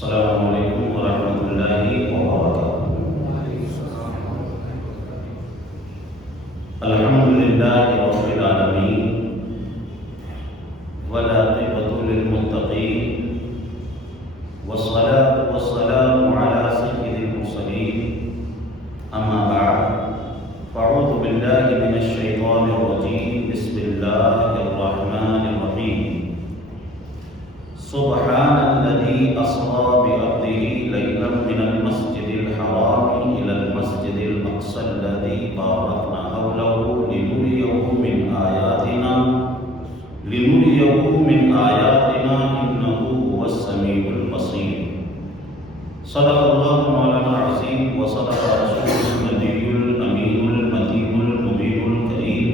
السلام علیکم ورحمۃ اللہ وبرکاتہ۔ الحمد للہ رب العالمین والعاقبۃ للمتقین والصلاة والسلام علی سید المرسلین، اما بعد فاعوذ باللہ من الشیطان الرجیم، بسم اللہ الرحمن الرحیم۔ سبحان الذي أسرى بعبده ليلا من المسجد الحرام إلى المسجد الأقصى الذي باركنا حوله لنريه من آياتنا إنه هو السميع البصير۔ صدق الله مولانا العظيم وصدق رسوله النبي الأمين المتين المبين الكريم،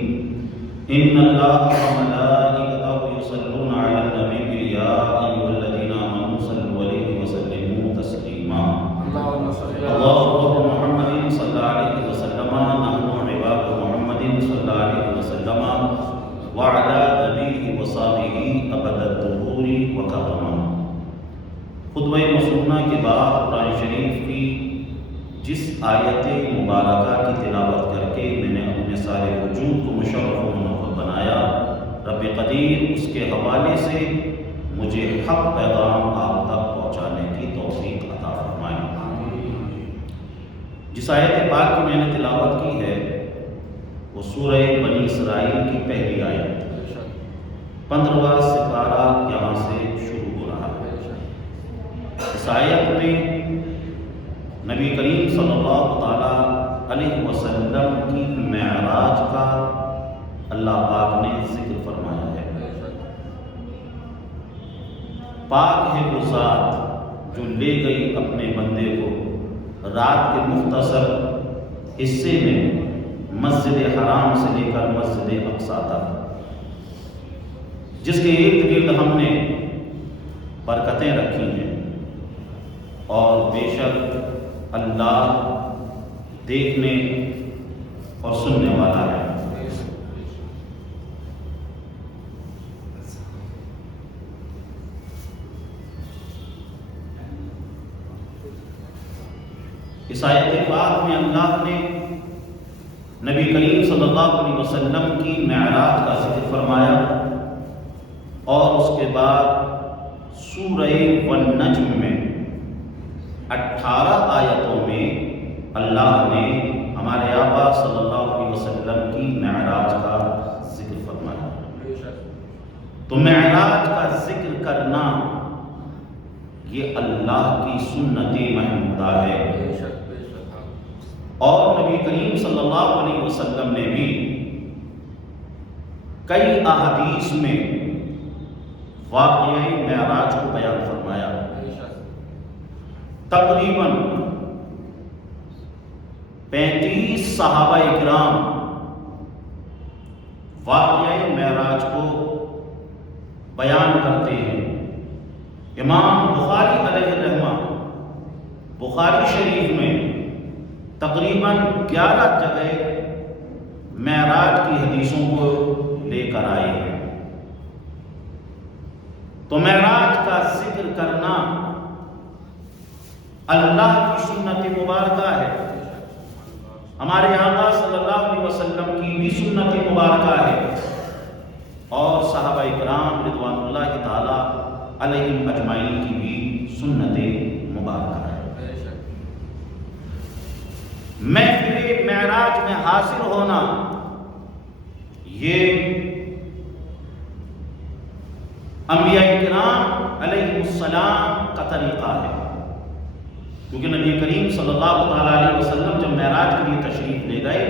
إن الله وملائكته يصلون على النبي يا أيها الذين آمنوا صلوا عليه وسلموا تسليما۔ اللهم محمد صلى عليه وسلم، نحن عباد محمد صلى عليه وسلم وعلى آله وصحبه أبد الدهور وكرما۔ خطبہ مسنونہ کے بعد قرآن شریف کی جس آیت مبارکہ کی تلاوت کر کے میں نے اپنے سارے وجود کو مشرف و منور بنایا، رب قدیر اس کے حوالے سے مجھے حق پیغام آپ تک پہنچانے کی توفیق عطا فرمائے۔ جس آیت پاک کی میں نے تلاوت کی ہے وہ سورہ بنی اسرائیل کی پہلی آیت، 15واں سپارہ یہاں سے شروع ہو رہا ہے۔ اس آیت میں نبی کریم صلی اللہ تعالی علیہ وسلم کی معراج کا اللہ پاک نے ذکر فرمایا ہے۔ پاک ہے وہ ذات جو لے گئی اپنے بندے کو رات کے مختصر حصے میں مسجد حرام سے لے کر مسجد اقصیٰ تک، جس کے ارد گرد ہم نے برکتیں رکھی ہیں، اور بے شک اللہ دیکھنے اور سننے والا ہے۔ اس آیت پاک میں اللہ نے نبی کریم صلی اللہ علیہ وسلم کی معراج کا ذکر فرمایا، اور اس کے بعد سورہ والنجم میں 18 آیتوں میں اللہ نے ہمارے آقا صلی اللہ علیہ وسلم کی معراج کا ذکر فرمایا۔ تو معراج کا ذکر کرنا یہ اللہ کی سنت محمودہ ہے، اور نبی کریم صلی اللہ علیہ وسلم نے بھی کئی احادیث میں واقعہ معراج کو بیان فرمایا۔ تقریباً 35 صحابہ اکرام واقعہ معراج کو بیان کرتے ہیں۔ امام بخاری علیہ الرحمہ بخاری شریف میں تقریباً 11 جگہ معراج کی حدیثوں کو لے کر آئے ہیں۔ تو معراج کا ذکر کرنا اللہ کی سنت مبارکہ ہے، ہمارے آقا صلی اللہ علیہ وسلم کی بھی سنت مبارکہ ہے، اور صحابہ اکرام رضوان اللہ تعالی علیہم اجمعین کی بھی سنت مبارکہ ہے۔ محفل معراج میں حاضر ہونا یہ انبیاء کرام علیہ السلام کا طریقہ ہے، کیونکہ نبی کریم صلی اللہ تعالیٰ علیہ وسلم جب معراج کے لیے تشریف لے گئے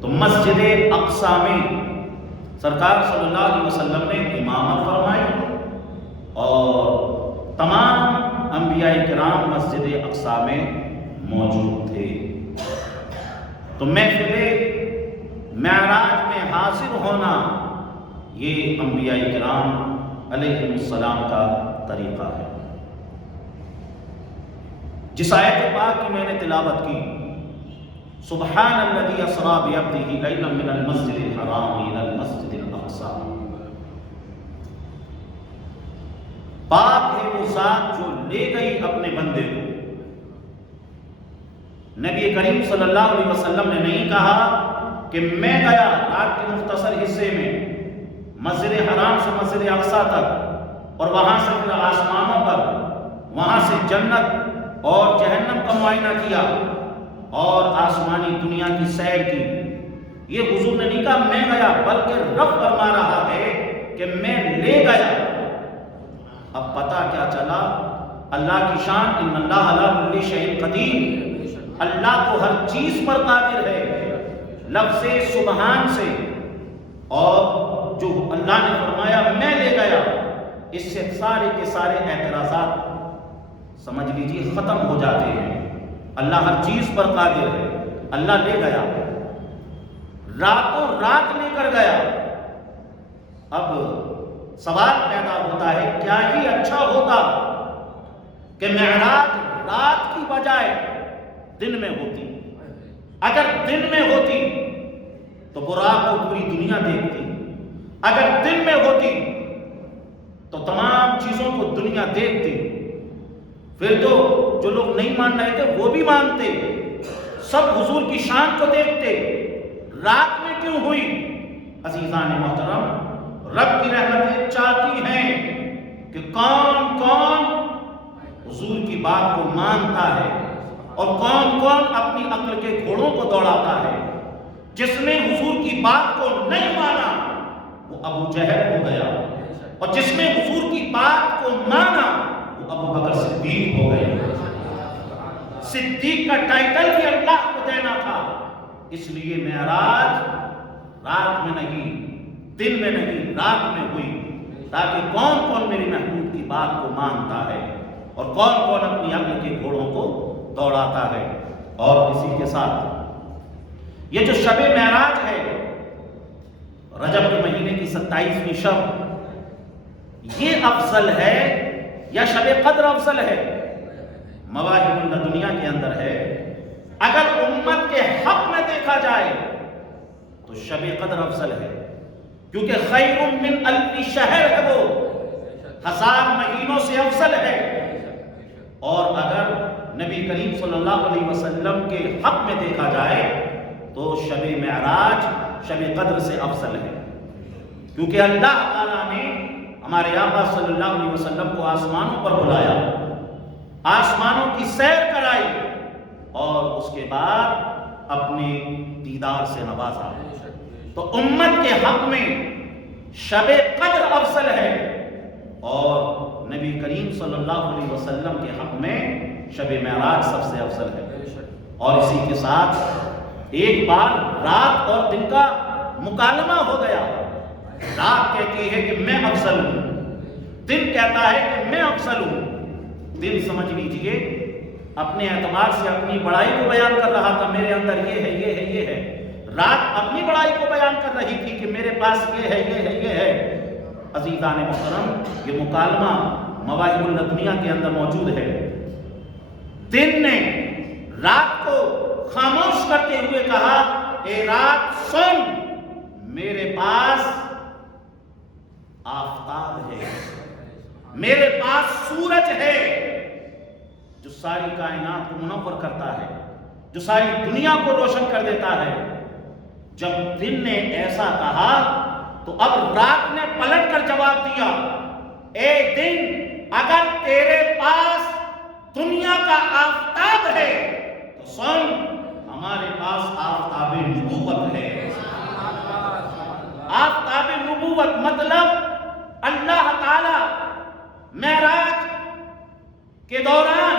تو مسجد اقصیٰ میں سرکار صلی اللہ علیہ وسلم نے امامت فرمائی، اور تمام انبیاء کرام مسجد اقصیٰ میں موجود تھے۔ تو محفل معراج میں حاضر ہونا یہ انبیاء کرام علیہ السلام کا طریقہ ہے۔ جس آیت پاک کی میں نے تلاوت کی، سبحان الذی اسریٰ بعبدہ لیلا من المسجد الحرام الی المسجد الاقصیٰ، پاک ہے وہ ذات جو لے گئی اپنے بندے کو۔ نبی کریم صلی اللہ علیہ وسلم نے نہیں کہا کہ میں گیا رات کے مختصر حصے میں مسجد حرام سے مسجد اقصیٰ تک، اور وہاں سے پھر آسمانوں پر، وہاں سے جنت اور جہنم کا معائنہ کیا اور آسمانی دنیا کی سیر کی۔ یہ حضور نے نہیں کہا میں گیا، بلکہ رب فرما رہا ہے کہ میں لے گیا۔ اب پتہ کیا چلا؟ اللہ کی شان، ان اللہ علی کل شیء قدیر، اللہ تو ہر چیز پر قادر ہے۔ لفظ سبحان سے اور جو اللہ نے فرمایا میں لے گیا، اس سے سارے کے سارے اعتراضات سمجھ لیجیے ختم ہو جاتے ہیں۔ اللہ ہر چیز پر قادر ہے، اللہ لے گیا، راتوں رات لے کر گیا۔ اب سوال پیدا ہوتا ہے کیا ہی اچھا ہوتا کہ معراج رات کی بجائے دن میں ہوتی۔ اگر دن میں ہوتی تو براق کو پوری دنیا دیکھتی، اگر دن میں ہوتی تو تمام چیزوں کو دنیا دیکھتی، پھر تو جو لوگ نہیں مان رہے تھے وہ بھی مانتے، سب حضور کی شان کو دیکھتے۔ رات میں کیوں ہوئی؟ عزیزان محترم، رب کی رحمتیں چاہتی ہیں کہ کون کون حضور کی بات کو مانتا ہے اور کون کون اپنی عقل کے گھوڑوں کو دوڑاتا ہے۔ جس نے حضور کی بات کو نہیں مانا وہ ابو جہل ہو گیا، اور جس نے حضور کی بات کو مانا وہ ابو بکر صدیق ہو گئے۔ صدیق کا ٹائٹل بھی اللہ کو دینا تھا، اس لیے معراج رات میں نہیں، دن میں نہیں، رات میں ہوئی، تاکہ کون کون میری محبوب کی بات کو مانتا ہے اور کون کون اپنی عقل کے گھوڑوں کو دوڑاتا ہے۔ اور اسی کے ساتھ یہ جو شب معراج ہے، رجب کے مہینے کی 27ویں شب، یہ افضل ہے یا شب قدر افضل ہے؟ مواہب اللہ دنیا کے اندر ہے۔ اگر امت کے حق میں دیکھا جائے تو شب قدر افضل ہے، کیونکہ خیر من الف شہر ہے، وہ 1000 مہینوں سے افضل ہے۔ اور اگر نبی کریم صلی اللہ علیہ وسلم کے حق میں دیکھا جائے تو شب معراج شب قدر سے افضل ہے، کیونکہ اللہ تعالیٰ نے ہمارے آقا صلی اللہ علیہ وسلم کو آسمانوں پر بلایا، آسمانوں کی سیر کرائی اور اس کے بعد اپنے دیدار سے نوازا۔ تو امت کے حق میں شب قدر افضل ہے، اور نبی کریم صلی اللہ علیہ وسلم کے حق میں شب معراج سب سے افضل ہے۔ اور اسی کے ساتھ ایک بار رات اور دن کا مکالمہ ہو گیا۔ رات کہتی ہے کہ میں افضل ہوں، دن کہتا ہے کہ میں افضل ہوں۔ دن سمجھ لیجئے اپنے اعتبار سے اپنی بڑائی کو بیان کر رہا تھا، میرے اندر یہ ہے، یہ ہے، یہ ہے۔ رات اپنی بڑائی کو بیان کر رہی تھی کہ میرے پاس یہ ہے، یہ ہے، یہ ہے۔ عزیزان محترم، یہ مکالمہ مواہب اللہ دنیا کے اندر موجود ہے۔ دن نے رات کو خاموش کرتے ہوئے کہا، اے رات سن، میرے پاس آفتاب ہے، میرے پاس سورج ہے جو ساری کائنات کو منور کرتا ہے، جو ساری دنیا کو روشن کر دیتا ہے۔ جب دن نے ایسا کہا تو اب رات نے پلٹ کر جواب دیا، اے دن، اگر تیرے پاس دنیا کا آفتاب ہے تو سن، ہمارے پاس آفتاب نبوت ہے۔ آفتاب نبوت مطلب اللہ تعالی معراج کے دوران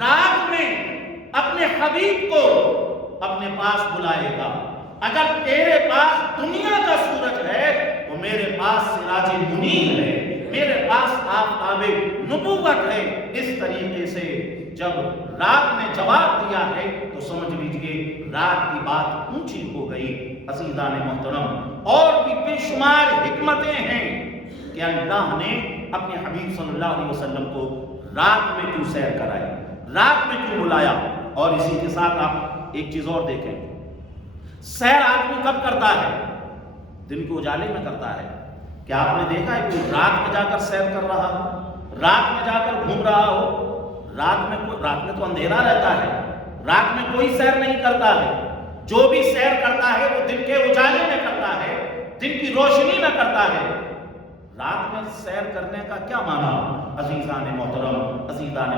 رات میں اپنے حبیب کو اپنے پاس بلائے گا۔ اگر تیرے پاس دنیا کا سورج ہے تو میرے پاس سراج منیر ہے، میرے پاس آفتاب نبوت ہے۔ اس طریقے سے جب رات نے جواب دیا ہے تو سمجھ لیجئے رات کی بات اونچی ہو گئی۔ عزیزان محترم، اور بھی بے شمار حکمتیں ہیں کہ اللہ نے اپنے حبیب صلی اللہ علیہ وسلم کو رات میں کیوں سیر کرائی، رات میں کیوں بلایا۔ اور اسی کے ساتھ آپ ایک چیز اور دیکھیں، سیر آدمی کب کرتا ہے؟ دن کے اجالے میں کرتا ہے۔ کیا آپ نے دیکھا ہے کوئی رات میں جا کر سیر کر رہا ہے؟ رات میں جا کر گھوم رہا ہو، رات میں تو اندھیرا رہتا ہے، رات میں کوئی سیر نہیں کرتا ہے، جو بھی سیر کرتا ہے وہ دن کے اجالے میں کرتا ہے، دن کی روشنی میں کرتا ہے۔ رات میں سیر کرنے کا کیا معنی؟ عزیزان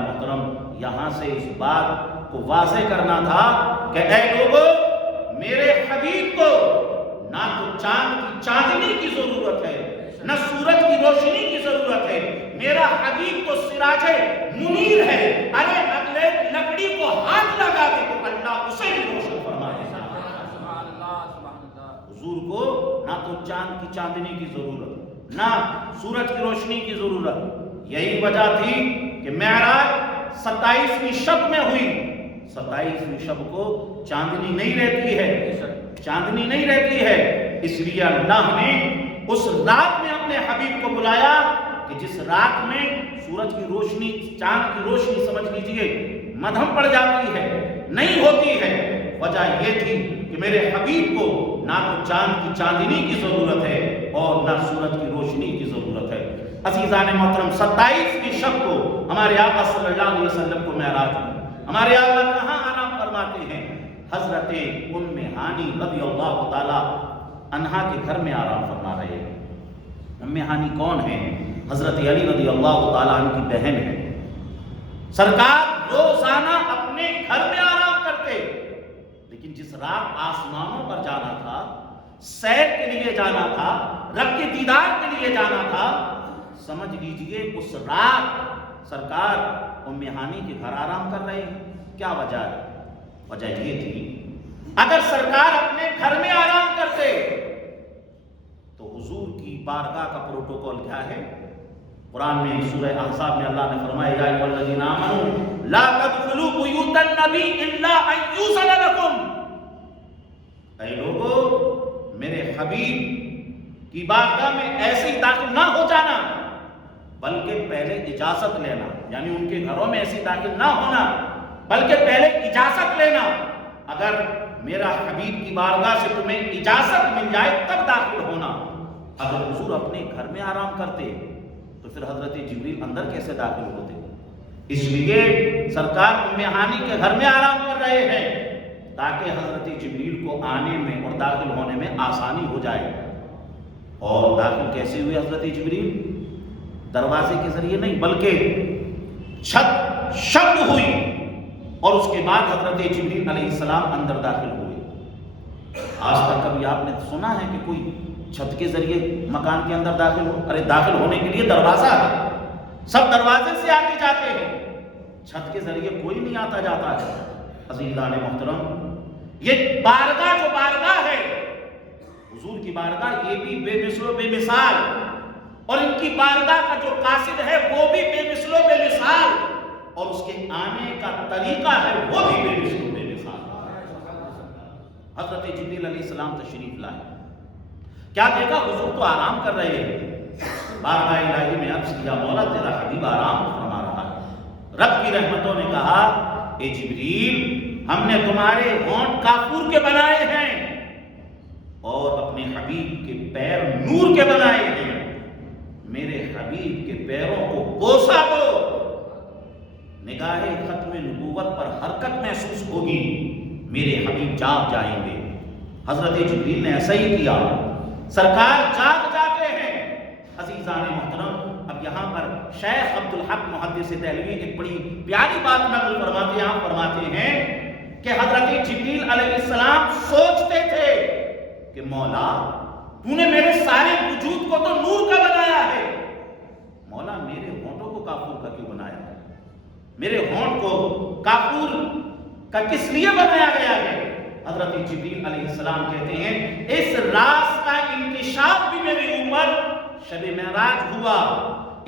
محترم، یہاں سے اس بات کو واضح کرنا تھا کہ اے لوگو، میرے حبیب کو نہ تو چاند کی چاندنی کی ضرورت ہے، نہ سورج کی روشنی کی ضرورت ہے، میرا حبیب تو سراج منیر ہے۔ ارے اگلے لکڑی کو ہاتھ لگا دے تو اللہ اسے بھی روشن فرما دیتا ہے۔ حضور کو نہ تو چاند کی چاندنی کی ضرورت، نہ سورج کی روشنی کی ضرورت۔ یہی وجہ تھی کہ معراج 27ویں شب میں ہوئی۔ 27ویں شب کو چاندنی نہیں رہتی ہے، اس لیے اللہ نے اس رات میں اپنے حبیب کو بلایا کہ جس رات میں سورج کی روشنی، چاند کی روشنی سمجھ لیجئے مدھم پڑ جاتی ہے، نہیں ہوتی ہے۔ وجہ یہ تھی کہ میرے حبیب کو نہ تو چاند کی چاندنی کی ضرورت ہے اور نہ سورج کی روشنی کی ضرورت ہے۔ عزیزان محترم، 27ویں شب کو ہمارے آقا صلی اللہ علیہ وسلم کو معراج ہوئی۔ ہمارے آقا کہاں آرام فرماتے ہیں؟ حضرت ام ہانی رضی اللہ تعالی عنہا کے گھر میں آرام فرما رہے ہیں۔ ام ہانی کون ہے؟ حضرت علی رضی اللہ تعالی عنہ کی بہن ہے۔ سرکار روزانہ اپنے گھر میں آرام کرتے، لیکن جس رات آسمانوں پر جانا تھا، سیر کے لیے جانا تھا، رب کے دیدار کے لیے جانا تھا، سمجھ لیجئے اس رات سرکار ام ہانی کے گھر آرام کر رہے ہیں۔ کیا وجہ ہے؟ وجہ یہ تھی، اگر سرکار اپنے گھر میں آرام کرتے تو حضور کی بارگاہ کا پروٹوکول کیا ہے؟ قرآن میں سورہ احزاب میں اللہ نے فرمایا یا ایھا الذین آمنوا لا تدخلوا بیوت النبی الا ان یؤذن لکم۔ اے لوگو، میرے حبیب کی بارگاہ میں ایسے ہی داخل نہ ہو جانا، بلکہ پہلے اجازت لینا، یعنی ان کے گھروں میں ایسی داخل نہ ہونا بلکہ پہلے اجازت لینا۔ اگر میرا حبیب کی بارگاہ سے تمہیں اجازت مل جائے تب داخل ہونا۔ اگر حضور اپنے گھر میں آرام کرتے تو پھر حضرت جبریل اندر کیسے داخل ہوتے؟ اس لیے سرکار ام ہانی کے گھر میں آرام کر رہے ہیں تاکہ حضرت جبریل کو آنے میں اور داخل ہونے میں آسانی ہو جائے۔ اور داخل کیسے ہوئے حضرت جبریل؟ دروازے کے ذریعے نہیں، بلکہ چھت شق ہوئی اور اس کے بعد حضرت جبریل علیہ السلام اندر داخل ہوئے۔ آج تک کبھی آپ نے سنا ہے کہ کوئی چھت کے ذریعے مکان کے اندر داخل ہو؟ ارے داخل ہونے کے لیے دروازہ ہے، سب دروازے سے آتے جاتے ہیں، چھت کے ذریعے کوئی نہیں آتا جاتا ہے۔ عزیزان محترم، یہ بارگاہ جو بارگاہ ہے حضور کی بارگاہ، یہ بھی بے مثل و بے مثال، اور ان کی بارگاہ کا جو قاصد ہے وہ بھی بے مثل و بے مثال، اور اس کے آنے کا طریقہ ہے وہ بھی بے مثل و بے مثال۔ حضرت جبریل علیہ السلام تشریف لائے، کیا دیکھا؟ حضور تو آرام کر رہے ہیں۔ بارگاہ الہی میں عرض کیا مولا تیرا حبیب آرام فرما رہا ہے۔ رب کی رحمتوں نے کہا اے جبریل، ہم نے تمہارے ہونٹ کافور کے بنائے ہیں اور اپنے حبیب کے پیر نور کے بنائے ہیں، میرے حبیب کے پیروں کو بوسہ دو، نگاہ ختم نبوت پر حرکت محسوس ہوگی، میرے حبیب جاگ جائیں گے۔ حضرت جبریل نے ایسا ہی کیا، سرکار جاگ جاتے ہیں۔ عزیزان محترم، اب یہاں پر شیخ عبدالحق محدث دہلوی ایک بڑی پیاری بات نقل فرماتے ہیں کہ حضرت جبریل علیہ السلام سوچتے تھے کہ مولا تو نے میرے سارے وجود کو تو نور کا بنایا ہے، مولا میرے ہونٹوں کو کافور کا کیوں بنایا ہے؟ میرے ہونٹ کو کافور کا کس لیے بنایا گیا ہے؟ حضرت جبریل علیہ السلام کہتے ہیں اس راز کا انکشاف بھی میرے اوپر شب معراج ہوا،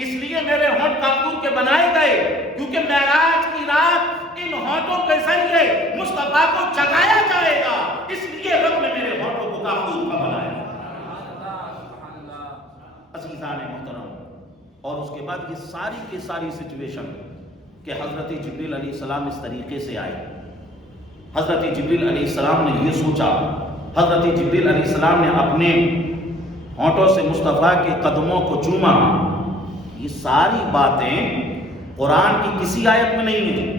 اس لیے میرے ہونٹ کافور کے بنائے گئے، کیونکہ معراج کی رات ان ہونٹوں کے ذریعے مصطفیٰ کو جگایا جائے گا، اس لیے رب نے میرے ہونٹوں کو کافور کا بنایا۔ عزیزان محترم، اور اس کے بعد یہ ساری کی ساری سچویشن کہ حضرت جبریل علیہ السلام اس طریقے سے آئے۔ حضرت جبریل علیہ السلام نے یہ سوچا، حضرت جبریل علیہ السلام نے اپنے ہونٹوں سے مصطفیٰ کے قدموں کو چوما، یہ ساری باتیں قرآن کی کسی آیت میں نہیں ہیں.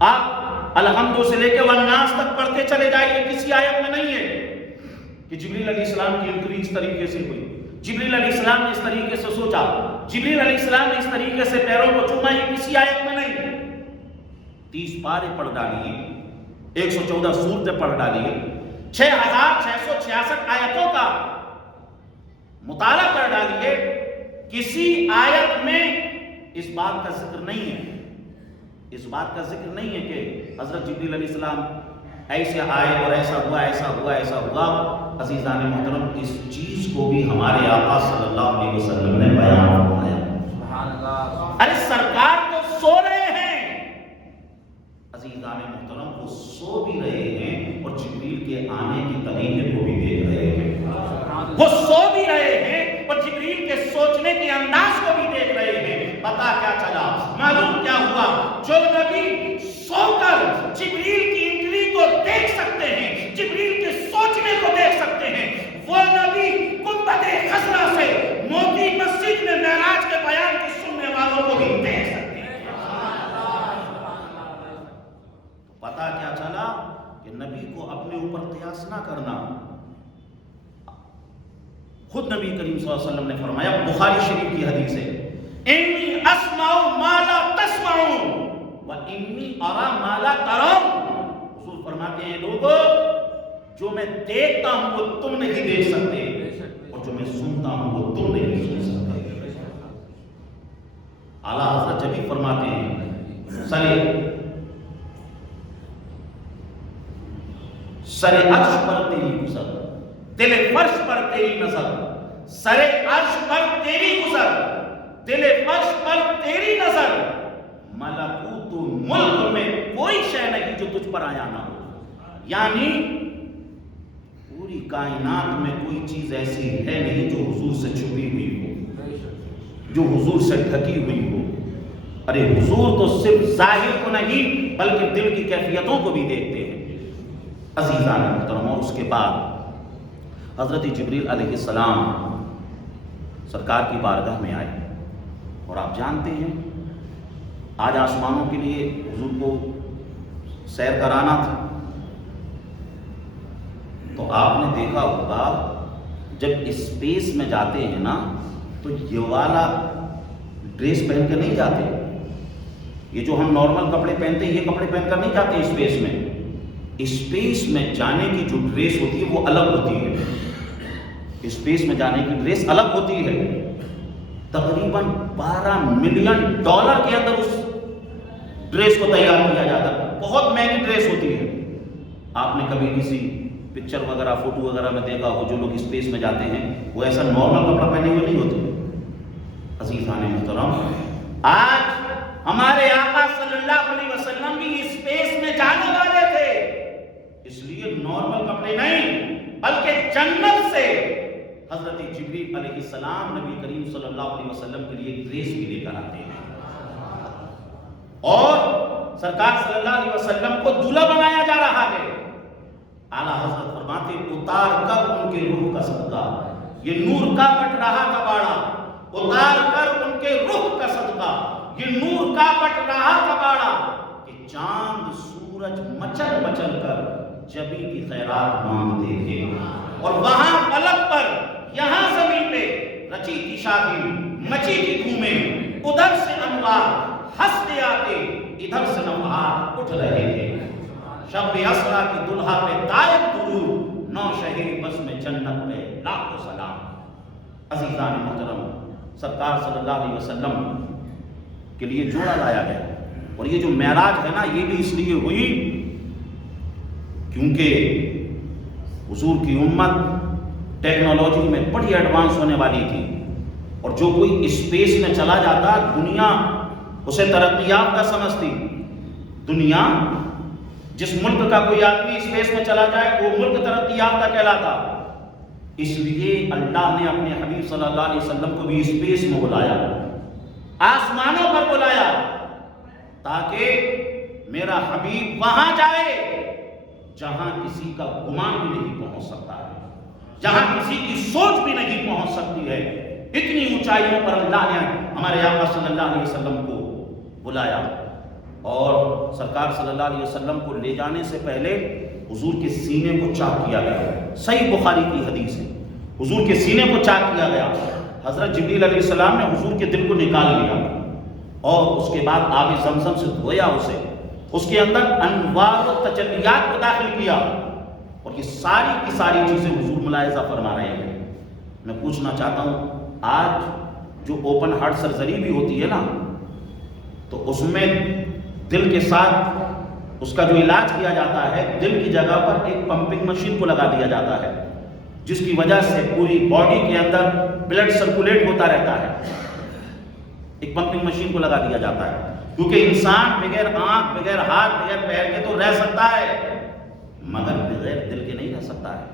آپ الحمد سے لے کے والناس تک پڑھتے چلے جائیے، کسی آیت میں نہیں ہے کہ جبریل علیہ السلام کی انٹری اس طریقے سے ہوئی، جبریل علیہ السلام نے اس طریقے سے سوچا، جبریل علیہ السلام نے اس طریقے سے پیروں کو چوما. یہ کسی آیت میں نہیں. 30 پارے پڑھ ڈالیے، 114 سورتیں پڑھ ڈالیے، 6666 آیتوں کا مطالعہ کر ڈالیے، کسی آیت میں اس بات کا ذکر نہیں ہے، اس بات کا ذکر نہیں ہے کہ حضرت جبریل علیہ السلام ایسے آئے اور ایسا ہوا ایسا ہوا ایسا ہوا. عزیزان محترم، اس چیز کو بھی ہمارے آقا صلی اللہ علیہ وسلم نے بیان فرمایا. ارے سرکار تو سو رہے ہیں، عزیزان محترم وہ سو بھی رہے ہیں اور جبریل کے آنے کے طریقے کو بھی دیکھ رہے ہیں. وہ سو بھی رہے ہیں اور جبریل کے سوچنے کے انداز کو بھی دیکھ رہے ہیں. پتا کیا چلا، معلوم کیا ہوا؟ جو نبی سو کر جبریل کی انٹری کو دیکھ سکتے ہیں، جبریل کے سوچنے کو دیکھ سکتے ہیں، وہ نبی گنبد خضرا سے موتی مسجد میں معراج کے بیان کی سننے والوں کو بھی دیکھ سکتے ہیں. پتا کیا چلا کہ نبی کو اپنے اوپر قیاس نہ کرنا. خود نبی کریم صلی اللہ علیہ وسلم نے فرمایا، بخاری شریف کی حدیث ہے، انی اسمع ما لا تسمعون وانی ارى ما لا ترون. حضور فرماتے ہیں، لوگوں جو میں دیکھتا ہوں وہ تم نہیں دیکھ سکتے، اور جو میں سنتا ہوں وہ تم نہیں سن سکتے. اعلیٰ حضرت جبھی فرماتے ہیں، سر عرش پر تیری گزر، دل فرش پر تیری نظر، سر عرش پر تیری گزر، دل فرش پر تیری نظر، ملکوت ملک میں کوئی شے نہیں جو تجھ پر آیا نہ ہو. یعنی پوری کائنات میں کوئی چیز ایسی ہے نہیں جو حضور سے چھپی ہوئی ہو، جو حضور سے ڈھکی ہوئی ہو. ارے حضور تو صرف ظاہر کو نہیں بلکہ دل کی کیفیتوں کو بھی دیکھتے ہیں. عزیزان محترم، اور اس کے بعد حضرت جبریل علیہ السلام سرکار کی بارگاہ میں آئے، اور آپ جانتے ہیں آج آسمانوں کے لیے حضور کو سیر کرانا تھا. تو آپ نے دیکھا ہوگا جب اسپیس میں جاتے ہیں نا تو یہ والا ڈریس پہن کے نہیں جاتے. یہ جو ہم نارمل کپڑے پہنتے ہیں یہ کپڑے پہن کر نہیں جاتے اسپیس میں. اسپیس میں جانے کی جو ڈریس ہوتی ہے وہ الگ ہوتی ہے. اسپیس میں جانے کی ڈریس الگ ہوتی ہے. تقریباً $12 ملین کے اندر اس ڈریس کو تیار کیا جاتا ہے. بہت مہنگی ڈریس ہوتی ہے. آپ نے کبھی کسی پکچر وغیرہ فوٹو وغیرہ میں دیکھا ہو جو لوگ اسپیس میں جاتے ہیں وہ ایسا نارمل کپڑا پہنے ہوئے نہیں ہوتے. عزیزان محترم، آج ہمارے آقا صلی اللہ علیہ وسلم بھی اسپیس میں جانے والے تھے، اس لیے نارمل کپڑے نہیں بلکہ جنت سے حضرت جبریل علیہ السلام نبی کریم صلی اللہ علیہ وسلم کے لیے ڈریس بھی لے کر آتے ہیں، اور سرکار صلی اللہ علیہ وسلم کو دولہا بنایا جا رہا ہے. اعلیٰ حضرت فرماتے اتار کر ان کے روح کا صدقہ، یہ نور کا بٹ رہا کباڑا، اتار کر ان کے روح کا صدقہ، یہ نور کا بٹ رہا کباڑا، کہ چاند سورج مچل مچل کر جبی کی خیرات مانگتے تھے. اور وہاں فلک پر یہاں زمین پہ رچی کی شادی مچی کی دھومیں، ادھر سے انوار ہنستے آتے ادھر سے نوحات اٹھ رہے تھے. شب اسرا کی دلہا پہ تائب درود، نو شہری بس میں جنت پہ لاکھوں سلام. عزیزان محترم، سرکار صلی اللہ علیہ وسلم کے لیے جوڑا لایا گیا. اور یہ جو معراج ہے نا یہ بھی اس لیے ہوئی کیونکہ حضور کی امت ٹیکنالوجی میں بڑی ایڈوانس ہونے والی تھی، اور جو کوئی اسپیس میں چلا جاتا دنیا اسے ترقی یافتہ سمجھتی. دنیا جس ملک کا کوئی آدمی اسپیس میں چلا جائے وہ ملک ترقی یافتہ کہلاتا. اس لیے اللہ نے اپنے حبیب صلی اللہ علیہ وسلم کو بھی اسپیس میں بلایا، آسمانوں پر بلایا، تاکہ میرا حبیب وہاں جائے جہاں کسی کا گمان بھی نہیں پہنچ سکتا ہے، جہاں کسی کی سوچ بھی نہیں پہنچ سکتی ہے. اتنی اونچائیوں پر اللہ نے ہمارے آقا صلی اللہ علیہ وسلم کو بلایا، اور سرکار صلی اللہ علیہ وسلم کو لے جانے سے پہلے حضور کے سینے کو چاک کیا گیا۔ صحیح بخاری کی حدیث ہے، حضور کے سینے کو چاک کیا گیا۔ حضرت جبریل علیہ السلام نے حضور کے دل کو نکال لیا اور اس کے بعد آب زمزم سے دھویا اسے، اس کے اندر انوار و تجلیات کو داخل کیا، اور یہ ساری کی ساری چیزیں حضور ملاحظہ فرما رہے ہیں۔ میں پوچھنا چاہتا ہوں، آج جو اوپن ہارٹ سرجری بھی ہوتی ہے نا، تو اس میں دل کے ساتھ اس کا جو علاج کیا جاتا ہے، دل کی جگہ پر ایک پمپنگ مشین کو لگا دیا جاتا ہے، جس کی وجہ سے پوری باڈی کے اندر بلڈ سرکولیٹ ہوتا رہتا ہے۔ ایک پمپنگ مشین کو لگا دیا جاتا ہے، کیونکہ انسان بغیر آنکھ، بغیر ہاتھ، بغیر پیر کے تو رہ سکتا ہے، مگر بغیر دل کے نہیں رہ سکتا ہے،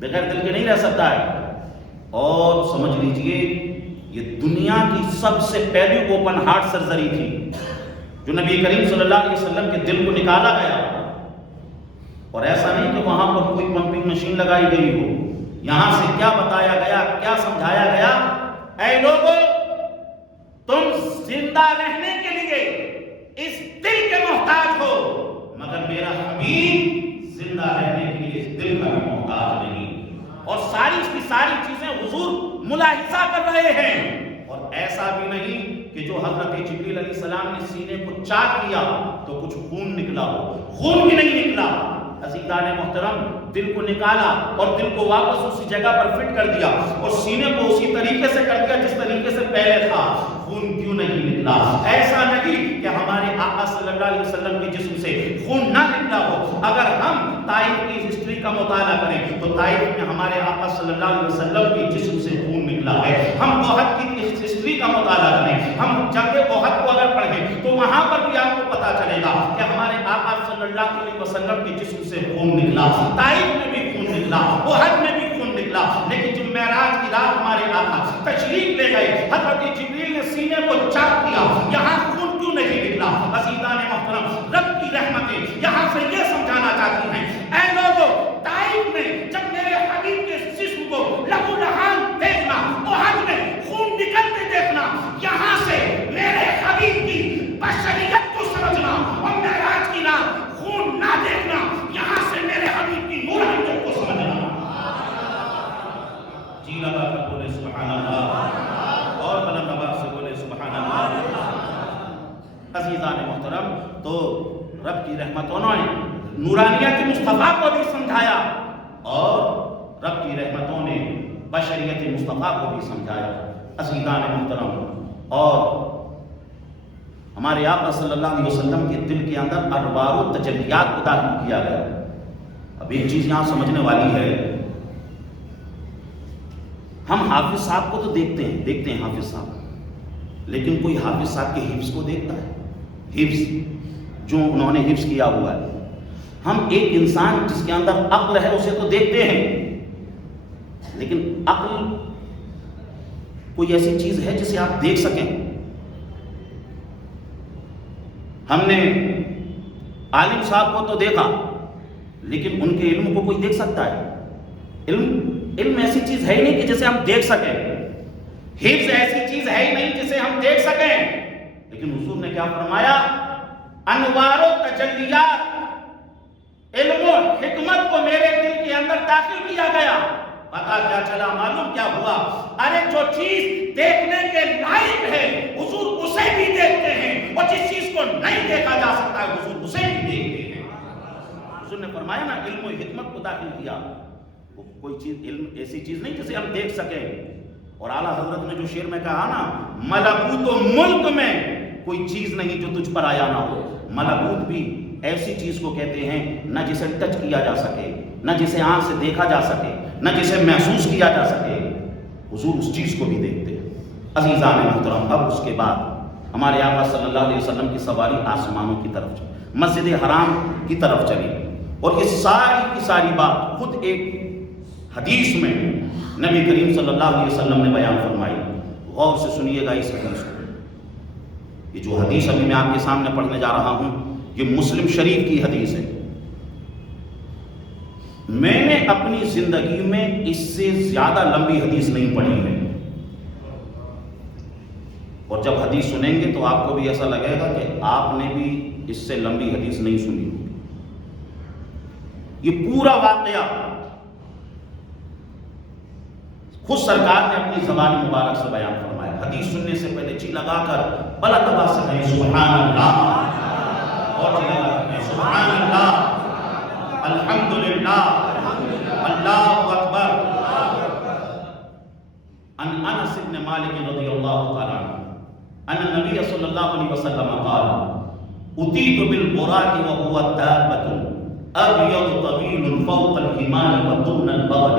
بغیر دل کے نہیں رہ سکتا ہے۔ اور سمجھ لیجئے، یہ دنیا کی سب سے پہلی اوپن ہارٹ سرجری تھی جو نبی کریم صلی اللہ علیہ وسلم کے دل کو نکالا گیا، اور ایسا نہیں کہ وہاں پر کوئی پمپنگ مشین لگائی گئی ہو۔ یہاں سے کیا بتایا گیا، کیا سمجھایا گیا؟ اے لوگو، تم زندہ رہنے کے لیے اس دل کے محتاج ہو، مگر میرا حبیب زندہ رہنے کے لیے اس دل کا بھی محتاج نہیں۔ اور ساری کی ساری چیزیں حضور ملاحظہ کر رہے ہیں، اور ایسا بھی نہیں کہ جو حضرت جبریل علیہ السلام نے سینے کو چاک کیا تو کچھ خون نکلا ہو، خون بھی نہیں نکلا۔ عزیزان محترم، دل کو نکالا اور دل کو واپس اسی جگہ پر فٹ کر دیا، اور سینے کو اسی طریقے سے کر دیا جس طریقے سے پہلے تھا۔ خون کیوں نہیں نکلا؟ ایسا نہیں کہ ہمارے آقا صلی اللہ علیہ وسلم کے جسم سے خون نہ نکلا ہو۔ اگر ہم طائف کی ہسٹری کا مطالعہ کریں تو طائف میں ہمارے آقا صلی اللہ علیہ وسلم کے جسم سے خون نکلا ہے۔ ہم احد کی ہسٹری کا مطالعہ کریں، ہم جنگ احد کو اگر پڑھیں تو وہاں پر بھی آپ کو پتا چلے گا کہ ہمارے آقا صلی اللہ علیہ وسلم کے جسم سے خون نکلا، طائف میں بھی خون نکلا، احد میں بھی خون نکلا۔ لیکن جو معراج کی رات ہمارے آقا تشریف لے گئے، حضرت جبریل نے سینے کو چاک کیا، یہاں خون کیوں نہیں نکلا؟ عزیزان محترم، رب کی رحمتیں یہاں سے یہ سمجھانا چاہتی ہیں، اے لوگو، طائف میں جب میرے حبیب کے جسم کو لہو لہان دیکھنا، احد میں خون نکلتے دیکھنا، یہاں سے میرے حبیب کی بشریت کو سمجھنا، اور معراج کی رات خون نہ دیکھنا، یہاں سے میرے حبیب کی نورانیت کو سمجھنا۔ جی لگا کر بولے سبحان اللہ، اور بلند آواز سے بولے سبحان اللہ۔ عزیزان محترم، تو رب کی رحمتوں نے نورانیت مصطفیٰ کو بھی سمجھایا، اور رب کی رحمتوں نے بشریت مصطفیٰ کو بھی سمجھایا۔ عزیزان محترم، اور ہمارے آقا صلی اللہ علیہ وسلم کے دل کے اندر انوار و تجلیات کو داخل کیا گیا۔ اب ایک چیز یہاں سمجھنے والی ہے، ہم حافظ صاحب کو تو دیکھتے ہیں حافظ صاحب، لیکن کوئی حافظ صاحب کے حفظ کو دیکھتا ہے؟ حفظ جو انہوں نے حفظ کیا ہوا ہے۔ ہم ایک انسان جس کے اندر عقل ہے اسے تو دیکھتے ہیں، لیکن عقل کوئی ایسی چیز ہے جسے آپ دیکھ سکیں؟ ہم نے عالم صاحب کو تو دیکھا، لیکن ان کے علم کو کوئی دیکھ سکتا ہے؟ علم ایسی چیز ہے ہی نہیں کہ جسے ہم دیکھ سکیں، حفظ ایسی چیز ہے ہی نہیں جسے ہم دیکھ سکیں۔ لیکن حضور نے کیا فرمایا؟ انوار و تجلیات، علم و حکمت کو میرے دل کے اندر داخل کیا گیا۔ پتا کیا چلا، معلوم کیا ہوا؟ ارے جو چیز دیکھنے کے لائق ہے حضور اسے بھی دیکھتے ہیں، اور جس چیز کو نہیں دیکھا جا سکتا ہے حضور اسے بھی دیکھتے ہیں۔ حضور نے فرمایا نا، علم و حکمت کو داخل کیا۔ وہ کوئی چیز، علم ایسی چیز نہیں جسے ہم دیکھ سکیں۔ اور اعلیٰ حضرت نے جو شعر میں کہا نا، ملکوت و ملک میں کوئی چیز نہیں جو تجھ پر آیا نہ ہو۔ ملکوت بھی ایسی چیز کو کہتے ہیں نہ جسے ٹچ کیا جا سکے، نہ جسے آنکھ سے دیکھا جا سکے، نہ جسے محسوس کیا جا سکے۔ حضور اس چیز کو بھی دیکھتے ہیں۔ عزیزان محترم، اب اس کے بعد ہمارے آقا صلی اللہ علیہ وسلم کی سواری آسمانوں کی طرف چلی، مسجد حرام کی طرف چلی، اور یہ ساری کی ساری بات خود ایک حدیث میں نبی کریم صلی اللہ علیہ وسلم نے بیان فرمائی۔ غور سے سنیے گا اس حدیث کو۔ یہ جو حدیث ابھی میں آپ کے سامنے پڑھنے جا رہا ہوں، یہ مسلم شریف کی حدیث ہے۔ میں نے اپنی زندگی میں اس سے زیادہ لمبی حدیث نہیں پڑھی ہے، اور جب حدیث سنیں گے تو آپ کو بھی ایسا لگے گا کہ آپ نے بھی اس سے لمبی حدیث نہیں سنی ہوگی۔ یہ پورا واقعہ خود سرکار نے اپنی زبان مبارک سے بیان فرمایا۔ حدیث سننے سے پہلے جی لگا کر بلا تبا سے کہیں سبحان اللہ، اور جی لگا کر کہیں سبحان اللہ، الحمدللہ، اللہ اکبر۔ عن انس بن مالک رضی اللہ تعالی عنہ ان النبی صلی اللہ علیہ وسلم قال اتیت بالبراق وهو الدابة ابيض طويل فوق الحمار وضمن البغل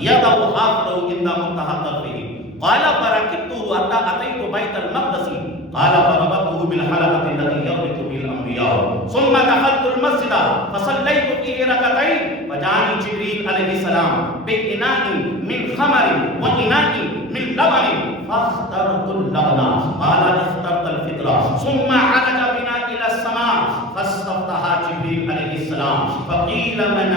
يدع آخر عند منتهى طرفه قال فركبته حتى أتيت بيت المقدس قال فربطته بالحلقة التي يربط به الأنبياء ثم دخلت المسجد فصليت فيه ركعتين فجاءني جبريل عليه السلام بإناء من خمر وإناء من لبن فاخترت اللبن قال اخترت الفطرة ثم عرج بنا إلى السماء فاستفتح جبريل عليه السلام فقيل من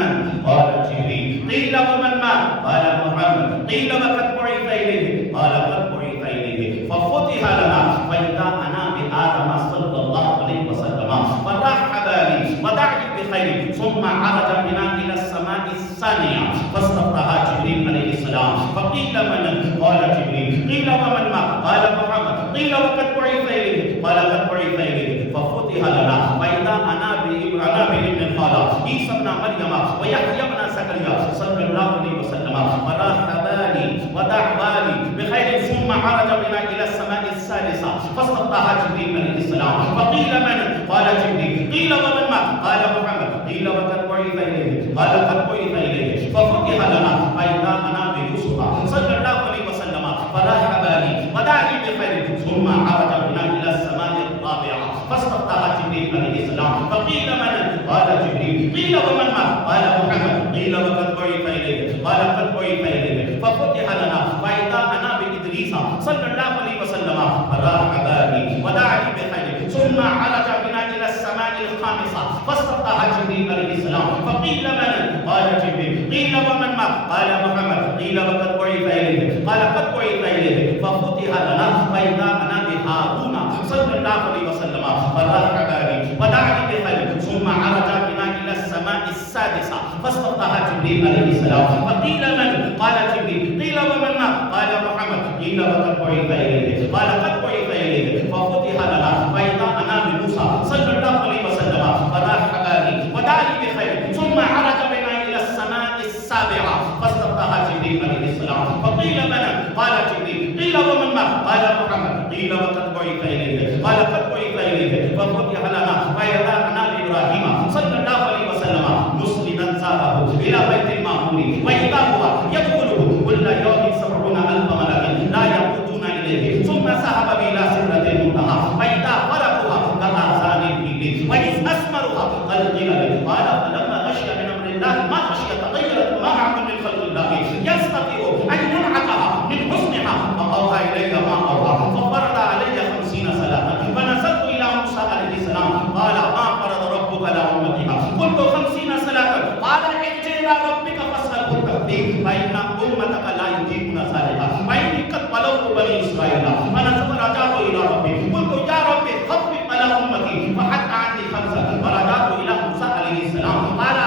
قال جبريل قيل ومن ما قال محمد قيل وقد بعث إليه قال قد بعث إليه ففتح لنا فإذا أنا بآدم صلى الله عليه وسلم فرحب لي ودعا بخير ثم عرج بنا إلى السماء الثانية فاستفتح جبريل عليه السلام فقيل من قال جبريل قيل ومن ما قال محمد قيل وقد بعث إليه قال قد بعث إليه ففتح لنا فإذا أنا بابن الخالة عيسى ابن مريم ويحيى ابن زكريا صلى الله عليه وسلم فرحب لي ودعا لي بخير ثم عرج بنا إلى السماء الثالثة فاستفتح جبريل عليه السلام فقيل من قال جبريل قيل ومن ما قال محمد قيل وقد بعث إليه قال قد بعث إليه ففتح لنا فإذا أنا بيوسف صلى الله عليه وسلم فرحب لي ودعا لي بخير ثم عرج بنا إلى السماء الرابعة فاستفتح جبريل عليه السلام فقيل من قال جبريل قيل ومن ما قال محمد قيل وقد بعث إليه قال قد بعث إليه ففتح لنا فإذا أنا بإدريس صلى الله عليه وسلم فرحب لي ودعا لي بخير ثم عرج بنا إلى السماء الخامسة فاستفتح جبريل عليه السلام فقيل من قال جبريل قيل ومن ما قال محمد قيل وقد بعث إليه قال قد بعث إليه ففتح لنا فإذا أنا بهارون صلى الله عليه وسلم فرحب لي ودعا لي بخير ثم عرج بنا إلى السماء السادسة فاستفتح جبريل عليه السلام فقيل من قال جبريل قيل ومن ما قال محمد قيل وقد بعث إليه قال قد بعث إليه ففتح لنا فإذا أنا بموسى صلى الله عليه وسلم فرحب لي ودعا لي بخير ثم عرج بنا إلى السماء السابعة فاستفتح جبريل عليه السلام فقيل من قال جبريل قيل ومن ما قال محمد قيل وقد بعث إليه قال قد بعث إليه ففتح لنا فإذا أنا بإبراهيم صلى الله عليه وسلم مسلما زاره إلى بيت المعمور وإذا هو يدخله كل يوم 70,000 ملك لا يقودون إليه ثم سحب إلى سدرة المنتهى فإذا فرقها كآذان الإبل وإذ أسمرها كالقلل قال فلما غشي من أمر الله ما خشي تغيرت معه من خلق الله يستطيع أن ينعقها من حسنها فأوحى إلي ما أوحى ففرض علي 50 صلاة فنزلت إلى موسى عليه السلام قال ما فرض ربك لأمتها قلت 50 صلاة قال ارجع إلى ربك فاسأله التخفيف فإن أمتك لا يجيبون ذلك فإني قد بلغت بني إسرائيل فرجعت إلى ربي قلت يا ربي خفف على أمتي فحتى عني 5 فرجعت إلى موسى عليه السلام قال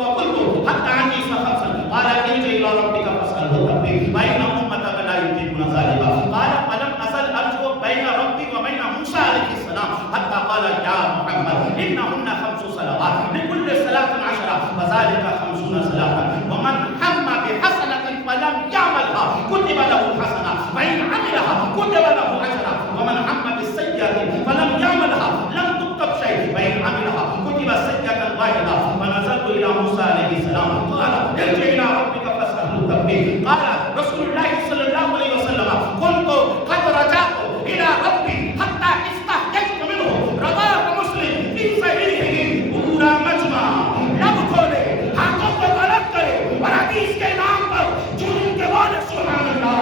وقلت حتى عني 5 قال ارجع إلى ربك فاسأله التخفيف فإن أمتك لا يجيبون ذلك قال فلم أزل أرجو بين ربي وبين موسى عليه السلام حتى قال يا محمد إنهن 5 صلوات لكل صلاة 10 فذلك 50 صلاة ومن هم بحسنة فلم يعملها كتب له حسنة وإن عملها كتب له 10 ومن هم بالسيئة فلم يعملها لم تكتب شيء وإن عملها كتب سيئة واحدة فنزلت إلى موسى عليه السلام قال ارجع إلى ربك فاسأله التخفيف قال رسول الله صلى الله عليه وسلم كنت قد رجعت إلى ربي حتى استحييت منه رواه مسلم في صحيحه پورا مجمع لب کھولے ہاتھوں کو بلند کرے اور حدیث کے نام پر جھوم کے بولے سبحان اللہ۔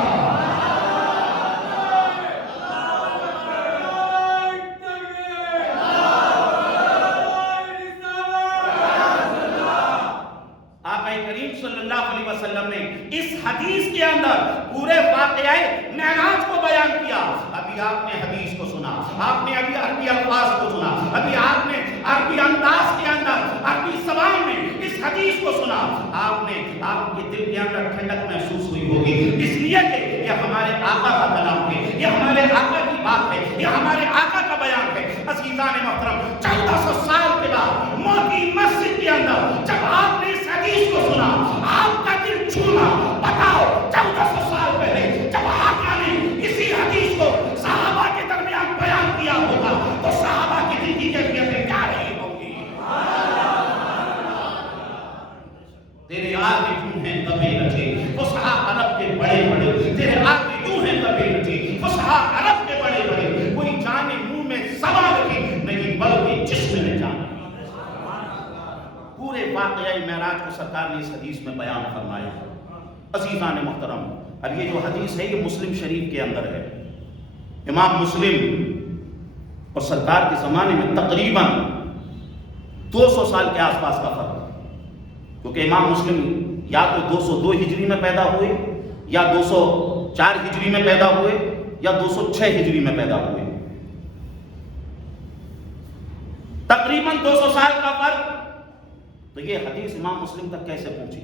صلی اللہ علیہ وسلم نے اس حدیث کے اندر پورے واقعہ معراج کو بیان کیا۔ اب ابھی آپ نے حدیث کو سنا، آپ نے ابھی عربی الفاظ کو سنا، ابھی آپ نے عربی انداز کے اندر عربی زبان میں اس حدیث کو سنا، آپ کے دل کے اندر ٹھنڈک محسوس ہوئی ہوگی، اس لیے کہ یہ ہمارے آقا کا کلام ہے، یہ ہمارے آقا کی بات ہے، یہ ہمارے آقا کا بیان ہے۔ عزیزان محترم، 1400 سال کے بعد موتی مسجد کے اندر جب آپ نے اس حدیث کو سنا، آپ کا دل چھوما۔ بتاؤ 1400 سال پہلے جب آقا نے اسی حدیث کو صحابہ کے درمیان بیان کیا ہوگا تو صحابہ کی دل کی کیفیتیں کیا رہی ہوگی؟ تیرے آگے کیوں ہیں دبے رچے فصحا عرب کے بڑے بڑے، تیرے آگے کیوں ہیں دبے رچے فصحا عرب کے بڑے بڑے، کوئی جانے منہ میں زبان رکھی نہیں بلکہ جسم میں جانے۔ پورے واقعہ معراج کو سرکار نے اس حدیث میں بیان فرمایا۔ عزیزان محترم، اب یہ جو حدیث ہے یہ مسلم شریف کے اندر ہے۔ امام مسلم اور سرکار کے زمانے میں تقریباً 200 سال کے آس پاس کا فرق ہے، کیونکہ امام مسلم یا تو 202 ہجری میں پیدا ہوئے، یا 204 ہجری میں پیدا ہوئے، یا 206 ہجری میں پیدا ہوئے، تقریباً 200 سال کا فرق۔ تو یہ حدیث امام مسلم تک کیسے پہنچی؟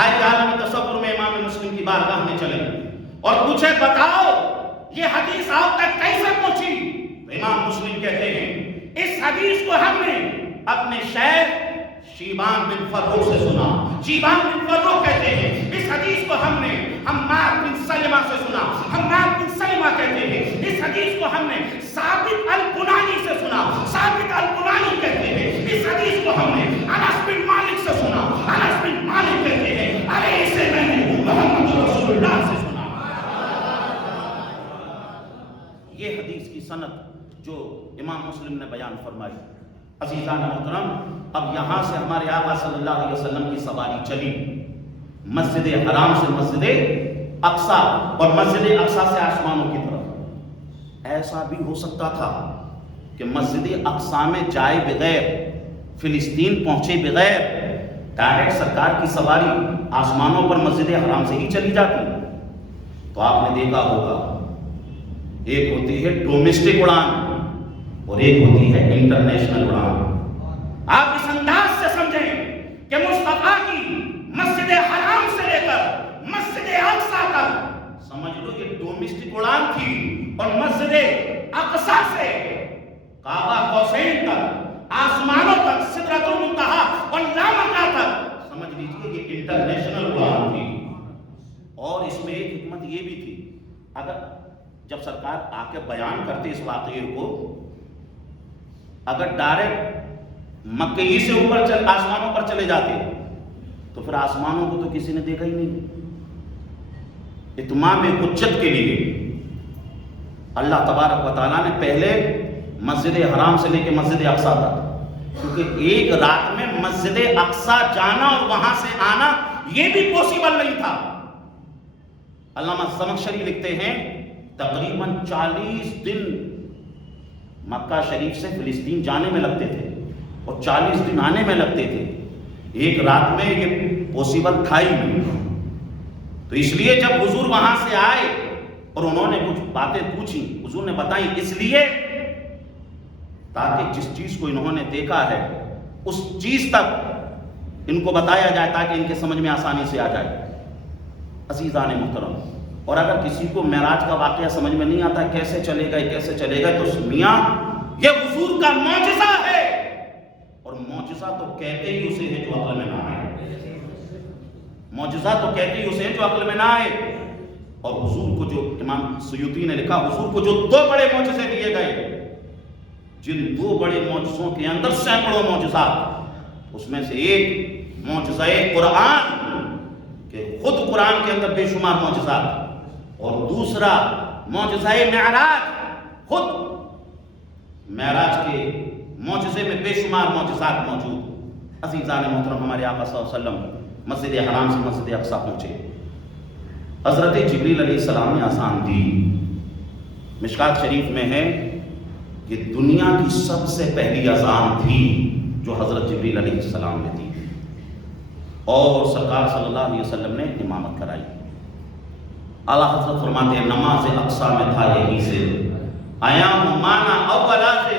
آئے عالم تصور میں امام مسلم کی بارگاہ میں چلے اور پوچھے بتاؤ یہ حدیث آپ تک کیسے پہنچی؟ تو امام مسلم کہتے ہیں اس حدیث کو ہم نے اپنے شیخ شیبان بن فروخ سے سنا۔ شیبان بن فروخ کہتے ہیں اس حدیث کو ہم نے حماد بن سلمہ سے سنا۔ حماد بن سلمہ کہتے ہیں اس حدیث کو ہم نے ثابت البنانی سے سنا۔ ثابت البنانی کہتے ہیں اس حدیث کو ہم نے انس بن مالک سے سنا۔ انس بن مالک کہتے ہیں ارے اسے میں نے محمد رسول اللہ سے سنا۔ یہ حدیث کی سند جو امام مسلم نے بیان فرمائی۔ عزیزان محترم، اب یہاں سے ہمارے آقا صلی اللہ علیہ وسلم کی سواری چلی مسجد حرام سے مسجد اقصی اور مسجد اقصی سے آسمانوں کی طرف۔ ایسا بھی ہو سکتا تھا کہ مسجد اقصی میں جائے بغیر، فلسطین پہنچے بغیر ڈائریکٹ سرکار کی سواری آسمانوں پر مسجد حرام سے ہی چلی جاتی۔ تو آپ نے دیکھا ہوگا ایک ہوتی ہے ڈومیسٹک اڑان اور ایک ہوتی ہے انٹرنیشنل اڑان۔ آپ اس انداز سے سمجھیں کہ مصطفیٰ کی مسجد حرام سے لے کر مسجد اقصی تک سمجھ لو یہ ڈومیسٹک اڑان تھی، اور مسجد اقصی سے کعبہ قوسین تک، آسمانوں تک، سدرۃ المنتہا اور لامکہ تک سمجھ لیجیے یہ انٹرنیشنل اڑان تھی۔ اور اس میں ایک حکمت یہ بھی تھی، اگر جب سرکار آ کے بیان کرتے اس واقعے کو، اگر ڈائریکٹ مکہ ہی سے اوپر آسمانوں پر چلے جاتے تو پھر آسمانوں کو تو کسی نے دیکھا ہی نہیں۔ اتمام حجت کے لیے اللہ تبارک و تعالیٰ نے پہلے مسجد حرام سے لے کے مسجد اقصی تک، کیونکہ ایک رات میں مسجد اقصی جانا اور وہاں سے آنا یہ بھی پوسیبل نہیں تھا۔ علامہ زمخشری لکھتے ہیں تقریباً 40 دن مکہ شریف سے فلسطین جانے میں لگتے تھے اور 40 دن آنے میں لگتے تھے۔ ایک رات میں یہ پوسیبل تھا ہی نہیں۔ تو اس لیے جب حضور وہاں سے آئے اور انہوں نے کچھ باتیں پوچھی، حضور نے بتائی، اس لیے تاکہ جس چیز کو انہوں نے دیکھا ہے اس چیز تک ان کو بتایا جائے تاکہ ان کے سمجھ میں آسانی سے آ جائے۔ عزیزان محترم، اور اگر کسی کو معراج کا واقعہ سمجھ میں نہیں آتا کیسے چلے گا تو میاں یہ حضور کا معجزہ ہے، اور معجزہ تو کہتے ہی اسے ہے جو عقل میں نہ آئے۔ معجزہ تو کہتے ہی اسے ہے جو عقل میں نہ آئے۔ اور حضور کو جو امام سیوطی نے لکھا، حضور کو جو 2 بڑے معجزے دیے گئے، جن 2 بڑے معجزوں کے اندر سینکڑوں معجزات، اس میں سے ایک معجزہ قرآن کہ خود قرآن کے اندر بے شمار معجزات، اور دوسرا معجزہ معراج، خود معراج کے معجزے میں بے شمار معجزات موجود۔ عزیزان محترم، ہمارے آقا صلی اللہ علیہ وسلم مسجد حرام سے مسجد اقصی پہنچے۔ حضرت جبریل علیہ السلام نے آسان دی۔ مشکات شریف میں ہے کہ دنیا کی سب سے پہلی اذان تھی جو حضرت جبریل علیہ السلام نے دی، اور سرکار صلی اللہ علیہ وسلم نے امامت کرائی۔ اعلیٰ حضرت فرماتے ہیں نماز اقصیٰ میں تھا یہی سے ایام مانا اولا سے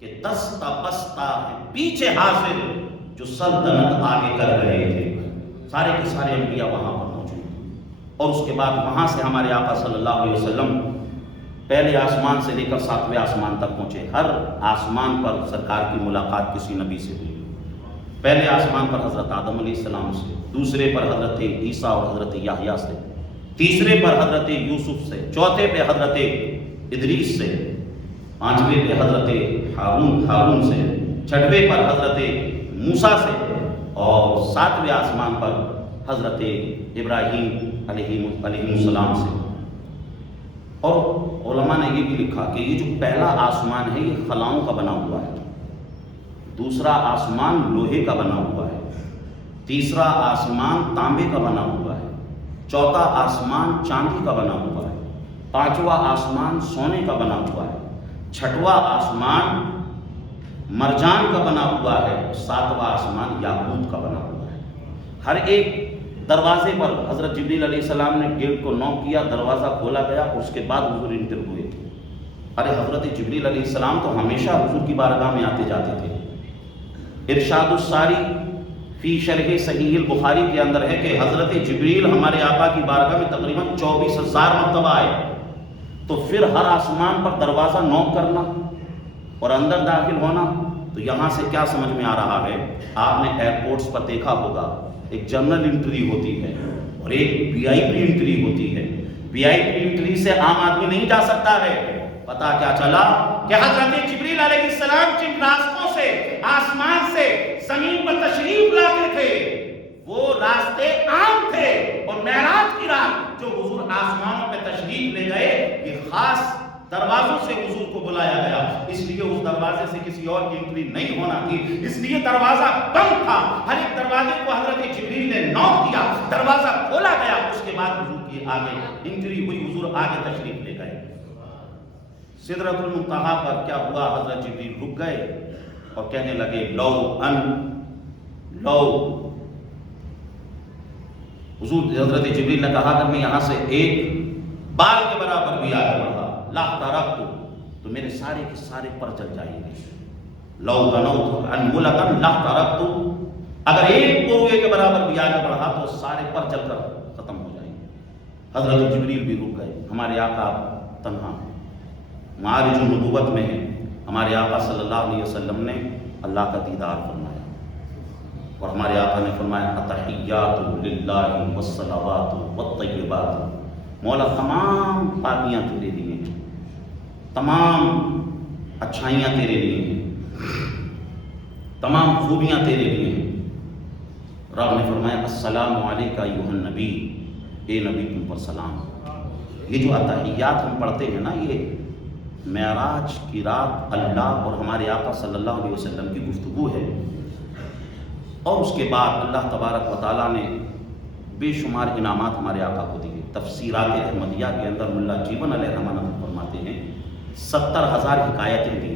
کہ دستہ بستہ ہے پیچھے حاضر جو سلطنت آگے کر رہے تھے. سارے کے سارے انبیاء وہاں پر موجود اور اس کے بعد وہاں سے ہمارے آقا صلی اللہ علیہ وسلم پہلے آسمان سے لے کر 7ویں آسمان تک پہنچے. ہر آسمان پر سرکار کی ملاقات کسی نبی سے ہوئی. پہلے آسمان پر حضرت آدم علیہ السلام سے، دوسرے پر حضرت عیسیٰ اور حضرت یحییٰ سے، تیسرے پر حضرت یوسف سے، چوتھے پہ حضرت ادریس سے، پانچویں پہ حضرت ہارون سے، چھٹویں پر حضرت موسیٰ سے اور 7ویں آسمان پر حضرت ابراہیم علیہ السلام سے. اور علماء نے یہ بھی لکھا کہ یہ جو پہلا آسمان ہے یہ خلاؤں کا بنا ہوا ہے، دوسرا آسمان لوہے کا بنا ہوا ہے، تیسرا آسمان تانبے کا بنا ہوا ہے، چوتھا آسمان چاندی کا بنا ہوا ہے، پانچواں آسمان سونے کا بنا ہوا ہے، چھٹواں آسمان مرجان کا بنا ہوا ہے، 7واں آسمان یاقوت کا بنا ہوا ہے. ہر ایک دروازے پر حضرت جبریل علیہ السلام نے گیٹ کو نوک کیا، دروازہ کھولا گیا اور اس کے بعد حضور انٹر ہوئے. ارے حضرت جبریل علیہ السلام تو ہمیشہ حضور کی بارگاہ میں آتے جاتے تھے. ارشاد الساری فی شرح صحیح البخاری کے اندر ہے کہ حضرت جبریل ہمارے آقا کی بارگاہ میں تقریباً 24,000 مرتبہ آئے. تو پھر ہر آسمان پر دروازہ نوک کرنا اور اندر داخل ہونا، تو یہاں سے کیا سمجھ میں آ رہا ہے؟ آپ نے ایئرپورٹس پر دیکھا ہوگا ایک جنرل انٹری ہوتی ہے اور ایک وی آئی پی انٹری ہوتی ہے. وی آئی پی انٹری سے عام آدمی نہیں جا سکتا ہے. پتا کیا چلا کہ حضرت جبریل علیہ السلام جن راستوں سے آسمان سے زمین پر تشریف لاتے تھے وہ راستے عام تھے، اور معراج کی رات جو حضور آسمانوں پہ تشریف لے گئے یہ خاص دروازوں سے حضور کو بلایا گیا. اس لیے اس دروازے سے کسی اور کی انٹری نہیں ہونا تھی، اس لیے دروازہ بند تھا. ہر ایک دروازے کو حضرت جبریل نے نوک کیا، دروازہ کھولا گیا، اس کے بعد حضور کی آگے انٹری ہوئی، حضور آگے تشریف لے گئے. سدرۃ المنتہا پر کیا ہوا؟ حضرت جبریل رک گئے اور کہنے لگے لو حضور حضرت جبریل نے کہا کہ میں یہاں سے ایک بال کے برابر بھی آگے بڑھا لا ترکت تو میرے سارے کے سارے پر چل جائیں گے. لو غنوت ان ملکا لا ترکت، اگر ایک کوے کے برابر بھی آگے بڑھا تو سارے پر چل کر ختم ہو جائیں گے. حضرت جبریل بھی رک گئے. ہمارے آقا تنہا معارج النبوت میں ہیں. ہمارے آقا صلی اللہ علیہ وسلم نے اللہ کا دیدار فرمایا اور ہمارے آقا نے فرمایا التحیات للہ والصلوات والطیبات، مولا تمام پاکیاں تیرے لیے ہیں، تمام اچھائیاں تیرے لیے ہیں، تمام خوبیاں تیرے لیے ہیں. رب نے فرمایا السلام علیکہ ایھا النبی، اے نبی تم پر سلام. یہ جو اتحیات ہم پڑھتے ہیں نا، یہ معراج کی رات اللہ اور ہمارے آقا صلی اللہ علیہ وسلم کی گفتگو ہے. اور اس کے بعد اللہ تبارک و تعالیٰ نے بے شمار انعامات ہمارے آقا کو دیے. تفسیرات احمدیہ کے اندر ملا جیون علیہ رحمۃ فرماتے ہیں 70,000 حکایتیں دی،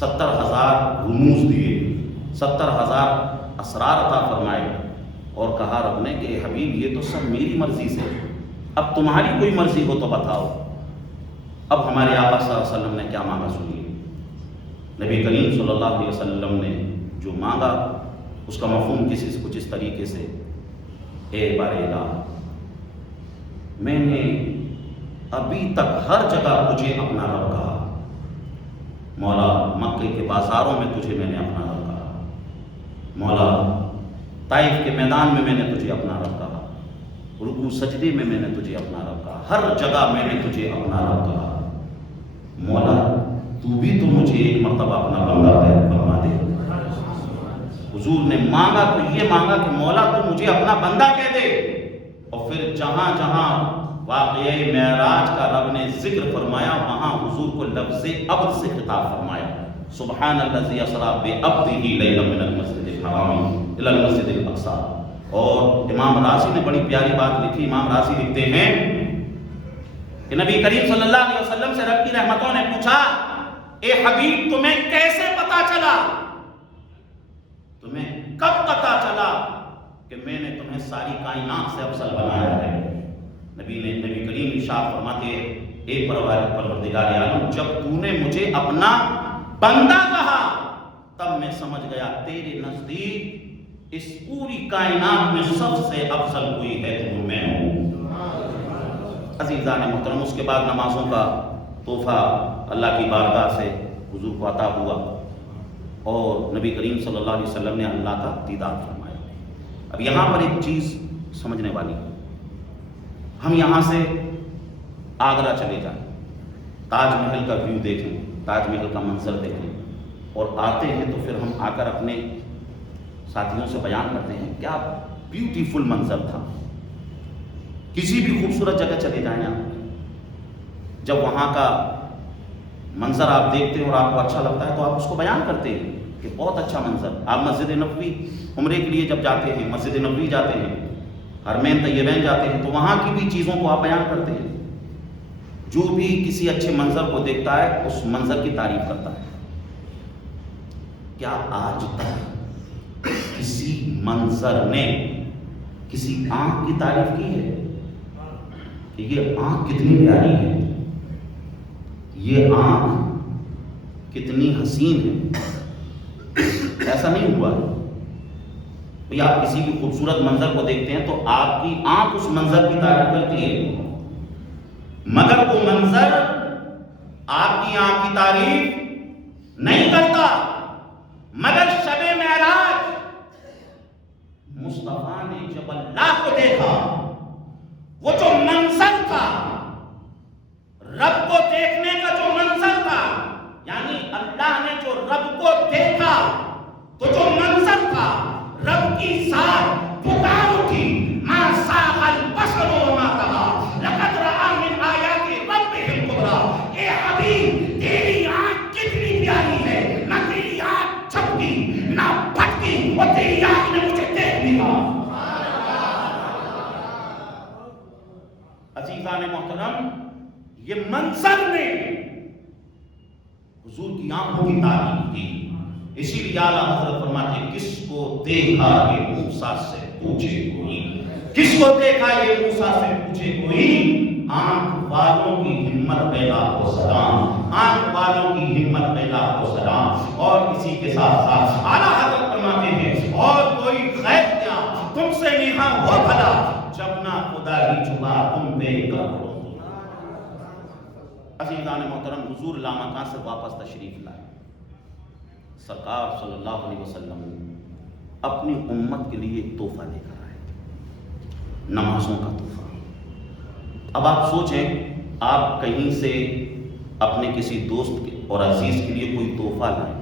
70,000 رموز دیے، 70,000 اسرار عطا فرمائے اور کہا رب نے کہ حبیب یہ تو سب میری مرضی سے، اب تمہاری کوئی مرضی ہو تو بتاؤ. اب ہمارے آقا صلی اللہ علیہ وسلم نے کیا مانگا سنیے. نبی کریم صلی اللہ علیہ وسلم نے جو مانگا اس کا مفہوم کچھ اس طریقے سے، اے بار الہ میں نے ابھی تک ہر جگہ تجھے اپنا رب کہا. مولا مکے کے بازاروں میں تجھے میں نے اپنا رب کہا، مولا طائف کے میدان میں نے تجھے اپنا رب کہا، رکوع سجدے میں نے تجھے اپنا رب کہا، ہر جگہ میں نے تجھے اپنا رب کہا. مولا تو بھی تو مجھے ایک مرتبہ اپنا بندہ فرما دے. حضور نے مانگا تو یہ مانگا کہ مولا تو مجھے اپنا بندہ کہہ دے. اور پھر جہاں جہاں واقعہ معراج کا رب نے ذکر فرمایا وہاں حضور کو لفظ عبد سے خطاب فرمایا. سبحان الذی اسری بعبدہ لیلا من المسجد الحرام الی المسجد الاقصی. اور امام راضی نے بڑی پیاری بات لکھی. امام راضی لکھتے ہیں کہ نبی کریم صلی اللہ علیہ وسلم سے رب کی رحمتوں نے پوچھا اے حبیب تمہیں کیسے پتا چلا، تمہیں کب پتا چلا کہ میں نے تمہیں ساری کائنات سے افضل بنایا ہے؟ نبی کریم ارشاد فرماتے ہیں اے پروردگار عالم، جب تو نے مجھے اپنا بندہ کہا تب میں سمجھ گیا تیرے نزدیک اس پوری کائنات میں سب سے افضل کوئی ہے تو میں ہوں۔ عزیزان محترم، اس کے بعد نمازوں کا تحفہ اللہ کی بارگاہ سے حضور کو عطا ہوا اور نبی کریم صلی اللہ علیہ وسلم نے اللہ کا دیدار فرمایا۔ اب یہاں پر ایک چیز سمجھنے والی، ہم یہاں سے آگرہ چلے جائیں، تاج محل کا ویو دیکھیں، تاج محل کا منظر دیکھیں اور آتے ہیں تو پھر ہم آ کر اپنے ساتھیوں سے بیان کرتے ہیں کیا بیوٹیفل منظر تھا۔ کسی بھی خوبصورت جگہ چلے جائیں آپ، جب وہاں کا منظر آپ دیکھتے ہیں اور آپ کو اچھا لگتا ہے تو آپ اس کو بیان کرتے ہیں کہ بہت اچھا منظر۔ آپ مسجد نبوی عمرے کے لیے جب جاتے ہیں، مسجد نبوی جاتے ہیں، حرمین طیبین جاتے ہیں تو وہاں کی بھی چیزوں کو آپ بیان کرتے ہیں۔ جو بھی کسی اچھے منظر کو دیکھتا ہے اس منظر کی تعریف کرتا ہے۔ کیا آج تک کسی منظر نے کسی آنکھ کی تعریف کی ہے کہ یہ آنکھ کتنی پیاری ہے، یہ آنکھ کتنی حسین ہے؟ ایسا نہیں ہوا ہے۔ بھئی آپ کسی بھی خوبصورت منظر کو دیکھتے ہیں تو آپ کی آنکھ اس منظر کی تعریف کرتی ہے، مگر وہ منظر آپ کی آنکھ کی تعریف نہیں کرتا۔ مگر شب معراج مصطفیٰ نے جب اللہ کو دیکھا، وہ جو منظر تھا، رب کو دیکھنے کا جو منظر تھا، یعنی اللہ نے جو رب کو دیکھا تو جو منظر تھا، رب کی ذات پکار اٹھی، ما زاغ البصر وما طغى لقد رأى من آیات ربہ الکبریٰ۔ اے حبیب، تیری آنکھ کتنی پیاری ہے، نہ تیری آنکھ چھپکی نہ پھٹکی، اور تیری آنکھ نے مجھے دیکھ لیا۔ عزیزان محترم، یہ منظر نے حضور کی آنکھوں کی تعریف کی۔ اسی لیے اعلیٰ حضرت فرماتے ہیں کس کو دیکھا یہ موسیٰ سے پوچھے کوئی، کس کو دیکھا یہ موسیٰ سے پوچھے کوئی، آنکھ والوں کی ہمت پیدا ہو سلام، آنکھ والوں کی ہمت پیدا ہو سلام۔ اور اسی کے ساتھ ساتھ اعلیٰ حضرت فرماتے ہیں اور کوئی غیب کیا تم سے نیہا ہو بھلا، جب نہ خدا ہی چھپا تم پہ کرو۔ عزیزان محترم، حضور لامکان سے واپس تشریف لائے، سرکار صلی اللہ علیہ وسلم اپنی امت کے لیے ایک تحفہ لے کر آئے، نمازوں کا تحفہ۔ اب آپ سوچیں، آپ کہیں سے اپنے کسی دوست اور عزیز کے لیے کوئی تحفہ لائیں،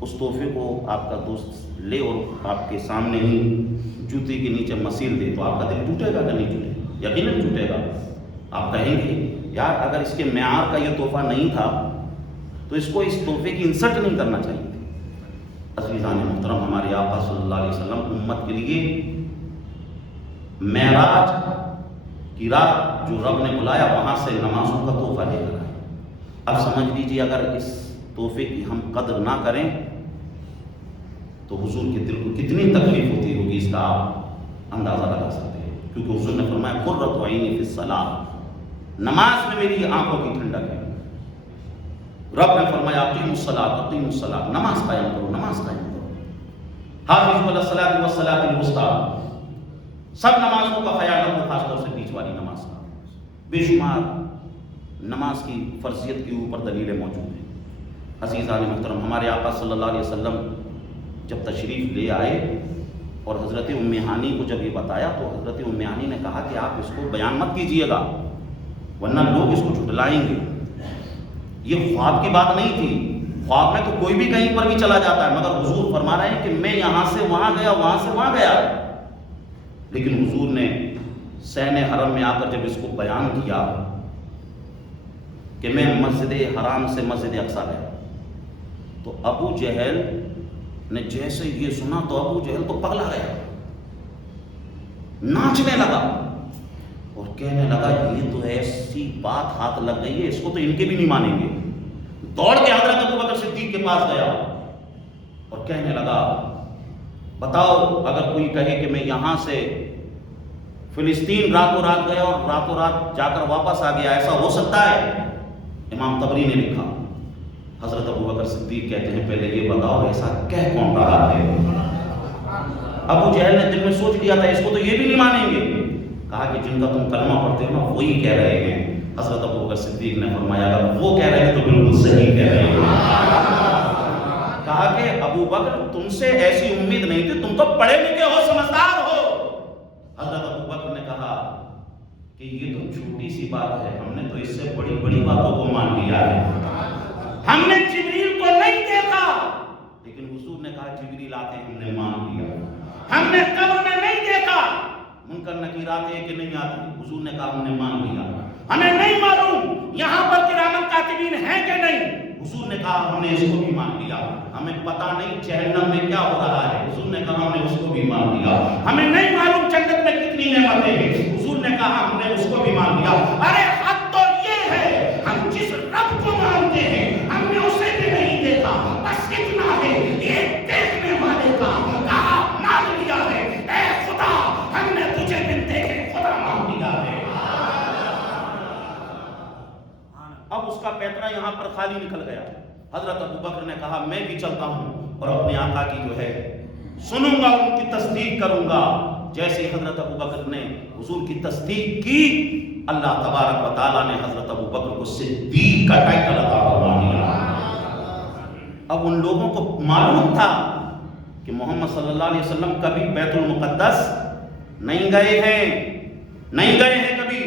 اس تحفے کو آپ کا دوست لے اور آپ کے سامنے ہی جوتے کے نیچے مسیل دے تو آپ کا دل ٹوٹے گا کہ نہیں ٹوٹے گا؟ یقیناً ٹوٹے گا۔ آپ کہیں گے یار اگر اس کے معیار کا یہ تحفہ نہیں تھا تو اس کو اس تحفے کی انسلٹ نہیں کرنا چاہیے تھی۔ عزیزان محترم، ہمارے آقا صلی اللہ علیہ وسلم امت کے لیے معراج کی رات جو رب نے بلایا وہاں سے نمازوں کا تحفہ لے کر آئے۔ اب سمجھ لیجیے اگر اس تحفے کی ہم قدر نہ کریں تو حضور کے دل کو کتنی تکلیف ہوتی ہوگی، اس کا آپ اندازہ لگا سکتے ہیں۔ کیونکہ حضور نے فرمایا قرۃ عینی فی الصلاۃ، نماز میں میری آنکھوں کی ٹھنڈک ہے۔ رب نے فرمایا اقیموا الصلاۃ اقیموا الصلاۃ، نماز قائم کرو، نماز قائم کرو۔ حافظوا علی الصلاۃ والصلاۃ الوسطیٰ، سب نمازوں کا خیال رکھو، خاص طور سے بیچ والی نماز کا۔ بے شمار نماز کی فرضیت کے اوپر دلیلیں موجود ہیں۔ عزیزان محترم، ہمارے آقا صلی اللہ علیہ وسلم جب تشریف لے آئے اور حضرت ام ہانی کو جب یہ بتایا تو حضرت ام ہانی نے کہا کہ آپ اس کو بیان مت کیجیے گا ورنہ لوگ اس کو جھٹلائیں گے۔ یہ خواب کی بات نہیں تھی، خواب میں تو کوئی بھی کہیں پر بھی چلا جاتا ہے، مگر حضور فرما رہے ہیں کہ میں یہاں سے وہاں گیا، وہاں سے وہاں گیا۔ لیکن حضور نے صحن حرم میں آ کر جب اس کو بیان کیا کہ میں مسجد حرام سے مسجد اقصیٰ گیا، تو ابو جہل نے جیسے یہ سنا تو ابو جہل تو پگلا گیا، ناچنے لگا اور کہنے لگا یہ تو ایسی بات ہاتھ لگ گئی ہے، اس کو تو ان کے بھی نہیں مانیں گے۔ دوڑ کے حضرت ابوبکر صدیق کے پاس گیا اور کہنے لگا بتاؤ اگر کوئی کہے کہ میں یہاں سے فلسطین راتوں رات گیا اور راتوں رات جا کر واپس آ گیا، ایسا ہو سکتا ہے؟ امام طبری نے لکھا، حضرت ابوبکر صدیق کہتے ہیں پہلے یہ بتاؤ ایسا کہہ کون رہا ہے؟ ابو جہل نے دل میں سوچ لیا تھا اس کو تو یہ بھی نہیں مانیں گے، کہا کہ جن کا تم کلمہ پڑھتے ہو نا وہی کہہ رہے ہیں۔ حضرت ابوبکر صدیق نے فرمایا اگر وہ کہہ رہے ہیں تو بالکل صحیح کہہ رہے ہیں۔ کہا کہ ابو بکر تم سے ایسی امید نہیں تھی، تم تو پڑھے لکھے ہو، سمجھدار ہو۔ حضرت ابو بکر نے کہا کہ یہ تو چھوٹی سی بات ہے، ہم نے تو اس سے بڑی بڑی باتوں کو مان لیا ہے۔ ہم نے جبریل کو نہیں دیکھا لیکن حضور نے کہا جبریل آتے ہم نے مان لیا۔ ہم نے قبر میں نہیں دیکھا منکر نکیر آتے ہیں کہ نہیں آتے، حضور نے کہا ہم نے مان لیا۔ ہمیں نہیں معلوم یہاں پر کرامن کاتبین ہیں کہ نہیں، حضور نے کہا ہم نے اس کو بھی مان لیا۔ ہمیں پتہ نہیں جہنم میں کیا ہو رہا ہے، حضور نے کہا ہم نے اس کو بھی مان لیا۔ ہمیں نہیں معلوم جنت میں کتنی نعمتیں ہیں، حضور نے کہا ہم نے اس کو بھی مان لیا۔ ارے حد تو یہ ہے ہم جس رب کو مانتے ہیں ہم نے اسے بھی نہیں دیکھا، بس اتنا ہے ایک دیکھنے والے کا کہا مان لیا ہے۔ اے خدا ہم نے تجھے بھی دیکھے خدا مان لیا ہے۔ اب اس کا پیترا یہاں پر خالی نکل گیا۔ حضرت ابوبکر نے کہا میں بھی چلتا ہوں اور اپنے آقا کی جو ہے سنوں گا، ان کی تصدیق کروں گا۔ جیسے حضرت ابوبکر نے حضور کی تصدیق کی، اللہ تبارک و تعالیٰ نے حضرت ابوبکر کو صدیق کا ٹائٹل عطا فرما دیا۔ اب ان لوگوں کو معلوم تھا کہ محمد صلی اللہ علیہ وسلم کبھی بیت المقدس نہیں گئے ہیں کبھی۔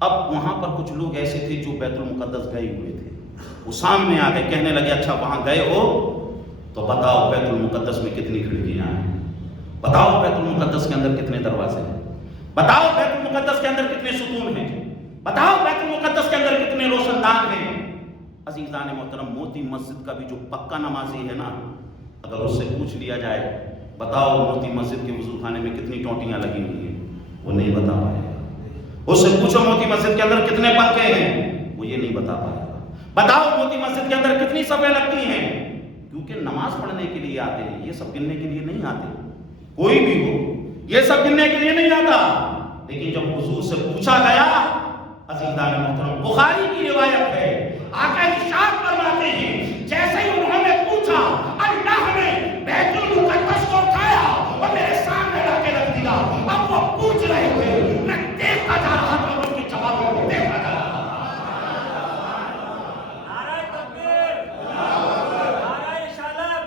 اب وہاں پر کچھ لوگ ایسے تھے جو بیت المقدس گئے ہوئے تھے، وہ سامنے آ گئے، کہنے لگے اچھا وہاں گئے ہو تو بتاؤ بیت المقدس میں کتنی کھڑکیاں ہیں، بتاؤ بیت المقدس کے اندر کتنے دروازے ہیں، بتاؤ بیت المقدس کے اندر کتنے ستون ہیں، بتاؤ بیت المقدس کے اندر کتنے روشن دان ہیں۔ عزیزان محترم، موتی مسجد کا بھی جو پکا نمازی ہے نا، اگر اس سے پوچھ لیا جائے بتاؤ موتی مسجد کے وضو خانے میں کتنی ٹوٹیاں لگی ہوئی ہیں، وہ نہیں بتا پائے گا۔ اس سے پوچھو موتی مسجد کے اندر کتنے پنکھے ہیں، وہ یہ نہیں بتا پائے گا۔ بتاؤ موتی مسجد کے اندر کتنی صفیں لگتی ہیں، کیونکہ نماز پڑھنے کے لیے آتے ہیں، یہ سب گننے کے لیے نہیں آتے۔ کوئی بھی ہو یہ سب گننے کے لیے نہیں آتا۔ لیکن جب حضور سے پوچھا گیا، عزیزان محترم بخاری کی روایت ہے، آقا ارشاد فرماتے ہیں جیسے ہی انہوں نے پوچھا اللہ نے بیت المقدس کو اٹھایا اور میرے سامنے لا کے رکھ دیا۔ اب وہ پوچھ رہے تھے، میں دیکھتا جا رہا تھا اور ان کے جوابوں کو دیکھتا جا رہا تھا۔ نعرہ تکبیر، نعرہ رسالت،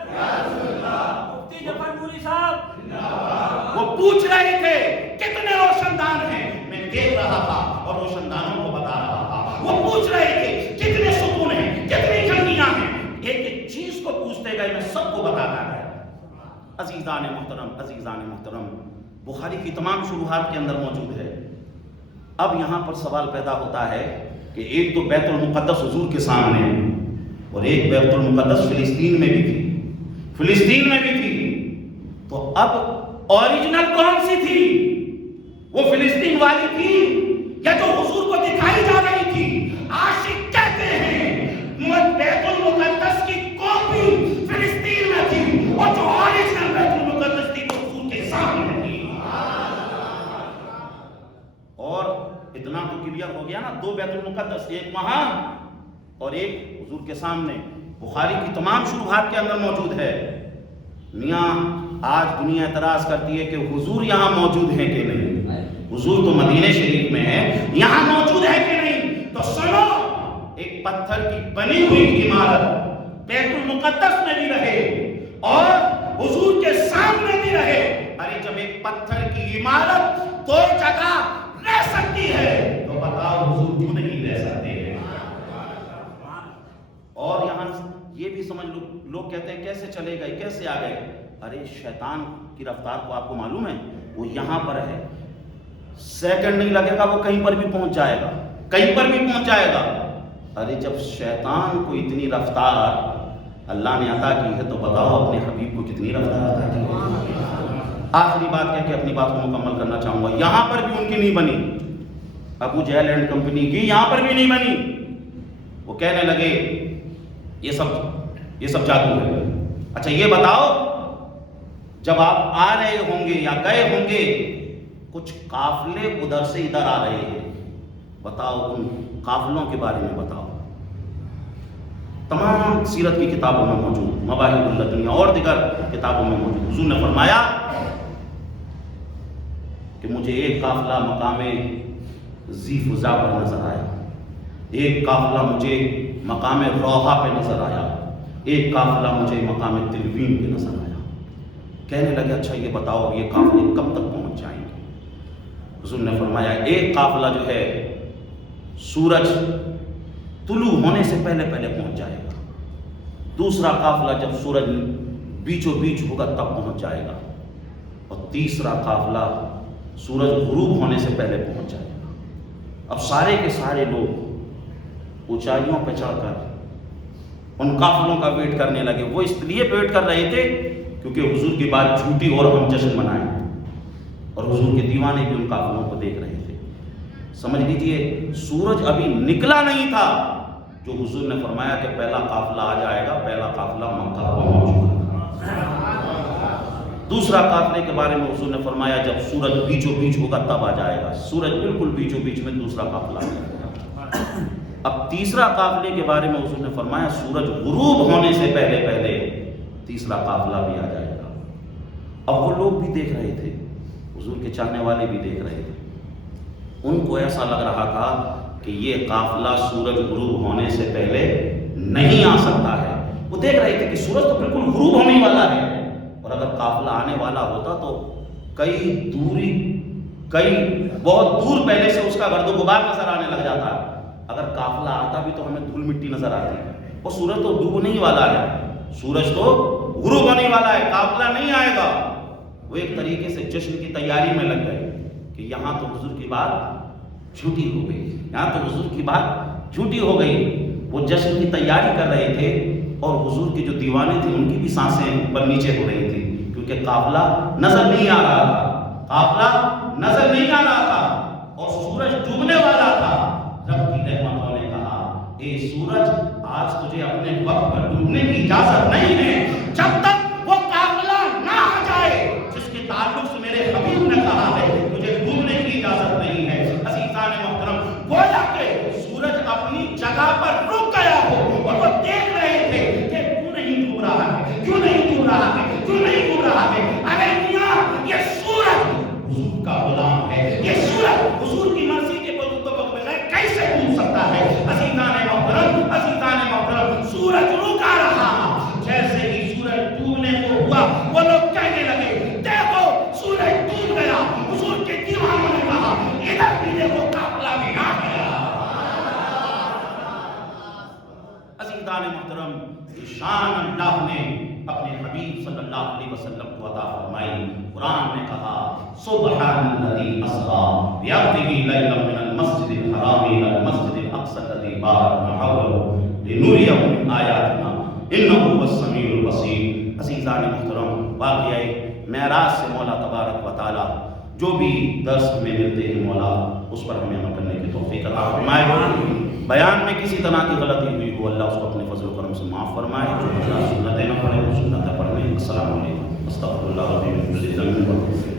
مفتی جعفر نوری صاحب۔ وہ پوچھ رہے تھے کتنے روشن دان ہیں، میں دیکھ رہا تھا اور روشن دانوں کو بتا رہا تھا۔ وہ پوچھ رہے تھے کتنے ستون ہیں، کتنی کھڑکیاں ہیں، ایک ایک چیز کو پوچھتے گئے، میں سب کو بتاتا گیا۔ عزیزان محترم بخاری کی تمام شروحات کے اندر موجود ہے۔ اب یہاں پر سوال پیدا ہوتا ہے کہ ایک تو بیت المقدس حضور کے سامنے اور ایک بیت المقدس فلسطین میں بھی تھی، تو اب اوریجنل کون سی تھی؟ وہ فلسطین والی تھی یا جو حضور کو دکھائی جا رہی تھی؟ عاشق کہتے ہیں بیت المقدس کی کاپی فلسطین میں تھی اور جو اوریجنل بیت المقدس تھی وہ حضور کے سامنے تھی۔ اور اتنا تو کلیئر ہو گیا نا، دو بیت المقدس، ایک وہاں اور ایک حضور کے سامنے، بخاری کی تمام شروحات کے اندر موجود ہے۔ میاں آج دنیا اعتراض کرتی ہے کہ حضور یہاں موجود ہیں کہ نہیں، حضور تو مدینہ شریف میں ہے، یہاں موجود ہے کہ نہیں؟ تو سنو، ایک پتھر کی بنی ہوئی عمارت بیت المقدس میں بھی رہے اور حضور کے سامنے بھی رہے۔ ارے جب ایک پتھر کی عمارت دو جگہ رہ سکتی ہے تو بتاؤ حضور کیوں نہیں رہ سکتے ہیں؟ اور یہاں یہ بھی سمجھ لو، لوگ کہتے ہیں کیسے چلے گئے، کیسے آ گئے؟ ارے شیطان کی رفتار کو آپ کو معلوم ہے، وہ یہاں پر ہے، سیکنڈ نہیں لگے گا، وہ کہیں پر بھی پہنچ جائے گا۔ ارے جب شیطان کو اتنی رفتار اللہ نے عطا کی ہے تو بتاؤ اپنے حبیب کو کتنی رفتار عطا کی ہے۔ آخری بات کہہ کے اپنی بات کو مکمل کرنا چاہوں گا، یہاں پر بھی ان کی نہیں بنی، ابو جہل اینڈ کمپنی کی یہاں پر بھی نہیں بنی۔ وہ کہنے لگے یہ سب جادو ہے۔ اچھا یہ بتاؤ جب آپ آ رہے ہوں گے یا گئے ہوں گے کچھ قافلے ادھر سے ادھر آ رہے ہیں، بتاؤ ان قافلوں کے بارے میں بتاؤ۔ تمام سیرت کی کتابوں میں موجود، مواہب اللدنیہ اور دیگر کتابوں میں موجود۔ حضور نے فرمایا کہ مجھے ایک قافلہ مقام ذی فضا پر نظر آیا، ایک قافلہ مجھے مقام روحا پہ نظر آیا، ایک قافلہ مجھے مقام تلوین پہ نظر آیا۔ کہنے لگے اچھا یہ بتاؤ یہ قافلے کب تک پہنچ جائیں گے؟ حضور نے فرمایا ایک قافلہ جو ہے سورج طلوع ہونے سے پہلے پہلے پہنچ جائے گا، دوسرا قافلہ جب سورج بیچوں بیچ ہوگا تب پہنچ جائے گا، اور تیسرا قافلہ سورج غروب ہونے سے پہلے پہنچ جائے گا۔ اب سارے کے سارے لوگ اونچائیوں پہ چڑھ کر ان قافلوں کا ویٹ کرنے لگے۔ وہ اس لیے ویٹ کر رہے تھے کیونکہ حضور کی بات جھوٹی اور ہم جشن منائیں، اور حضور کے دیوانے بھی ان قافلوں کو دیکھ رہے تھے۔ سمجھ لیجئے سورج ابھی نکلا نہیں تھا جو حضور نے فرمایا کہ پہلا قافلہ آ جائے گا، پہلا قافلہ مکہ پہنچ چکا تھا۔ دوسرا قافلے کے بارے میں حضور نے فرمایا جب سورج بیچوں بیچ ہوگا تب آ جائے گا، سورج بالکل بیچوں بیچ میں دوسرا قافلہ آ جائے گا۔ اب تیسرا قافلے کے بارے میں حضور نے فرمایا سورج غروب ہونے سے پہلے پہلے تیسرا قافلہ بھی آ جائے گا۔ اب وہ لوگ بھی دیکھ رہے تھے، حضور کے چاہنے والے بھی دیکھ رہے تھے، ان کو ایسا لگ رہا تھا کہ یہ قافلہ سورج غروب ہونے سے پہلے نہیں آ سکتا ہے۔ وہ دیکھ رہے تھے کہ سورج تو بالکل غروب ہونے والا ہے، اور اگر قافلہ آنے والا ہوتا تو کئی بہت دور پہلے سے اس کا گرد و غبار نظر آنے لگ جاتا ہے۔ اگر قافلہ آتا بھی تو ہمیں دھول مٹی نظر آتی ہے، اور سورج تو ڈوبنے ہی والا ہے، سورج تو غروب ہونے والا ہے، قافلہ نہیں آئے گا۔ وہ ایک طریقے سے جشن کی تیاری میں لگ گئے کہ یہاں تو حضور کی بات جھوٹی ہو گئی، یہاں تو حضور کی بات جھوٹی ہو گئی۔ وہ جشن کی تیاری کر رہے تھے، اور حضور کے جو دیوانے تھے ان کی بھی سانسیں اوپر نیچے ہو رہی تھی، کیونکہ قافلہ نظر نہیں آ رہا تھا، قافلہ نظر نہیں آ رہا تھا، اور سورج ڈوبنے والا تھا۔ رب کی رحمتوں نے کہا اے سورج آج تجھے اپنے وقت پر ڈوبنے کی اجازت نہیں ہے، جب تک وہ قافلہ نہ آ جائے جس کے تعلق سے میرے حبیب نے کہا ہے تجھے ڈوبنے کی اجازت نہیں ہے۔ عزیزان محترم، گویا کہ سورج اپنی جگہ پر رک گیا ہو، اور وہ دیکھ رہے تھے کہ کیوں نہیں ڈوب رہا ہے، کیوں نہیں ڈوب رہا ہے، کیوں نہیں ڈوب رہا ہے۔ ارے میاں یہ سورج حضور کا غلام ہے، یہ سورج حضور کی مرضی کے بغیر کیسے ڈوب سکتا ہے؟ عزیزان محترم، سورج رکا رہا، جیسے ہی سورج ڈوبنے کو ہوا وہ لوگ کہنے لگے دیکھو سورج ڈوب گیا۔ حضور کے دیوانوں نے کہا ادھر بھی دیکھو قافلہ بھی آ گیا۔ عزیزان محترم، شان اللہ نے اپنے حبیب صلی اللہ علیہ وسلم کو عطا فرمائی۔ قرآن نے کہا سبحان الذی اسریٰ بعبدہ لیلا من المسجد الحرام الی المسجد الاقصی الذی بارکنا حولہ لنریہ من آیاتنا انہ هو السمیع البصیر۔ عزیزان محترم، واقعہ معراج سے مولا تبارک و تعالی جو بھی درس میں ملتے ہیں مولا اس پر ہمیں عمل کرنے کی توفیق عطا فرمائے۔ بیان میں کسی طرح کی غلطی ہوئی ہو اللہ اس کو اپنے فضل و کرم سے معاف فرمائے۔ جو سنتیں نہ پڑھے وہ سنتیں پڑھیں۔ السلام علیکم، استغفر اللہ العظیم۔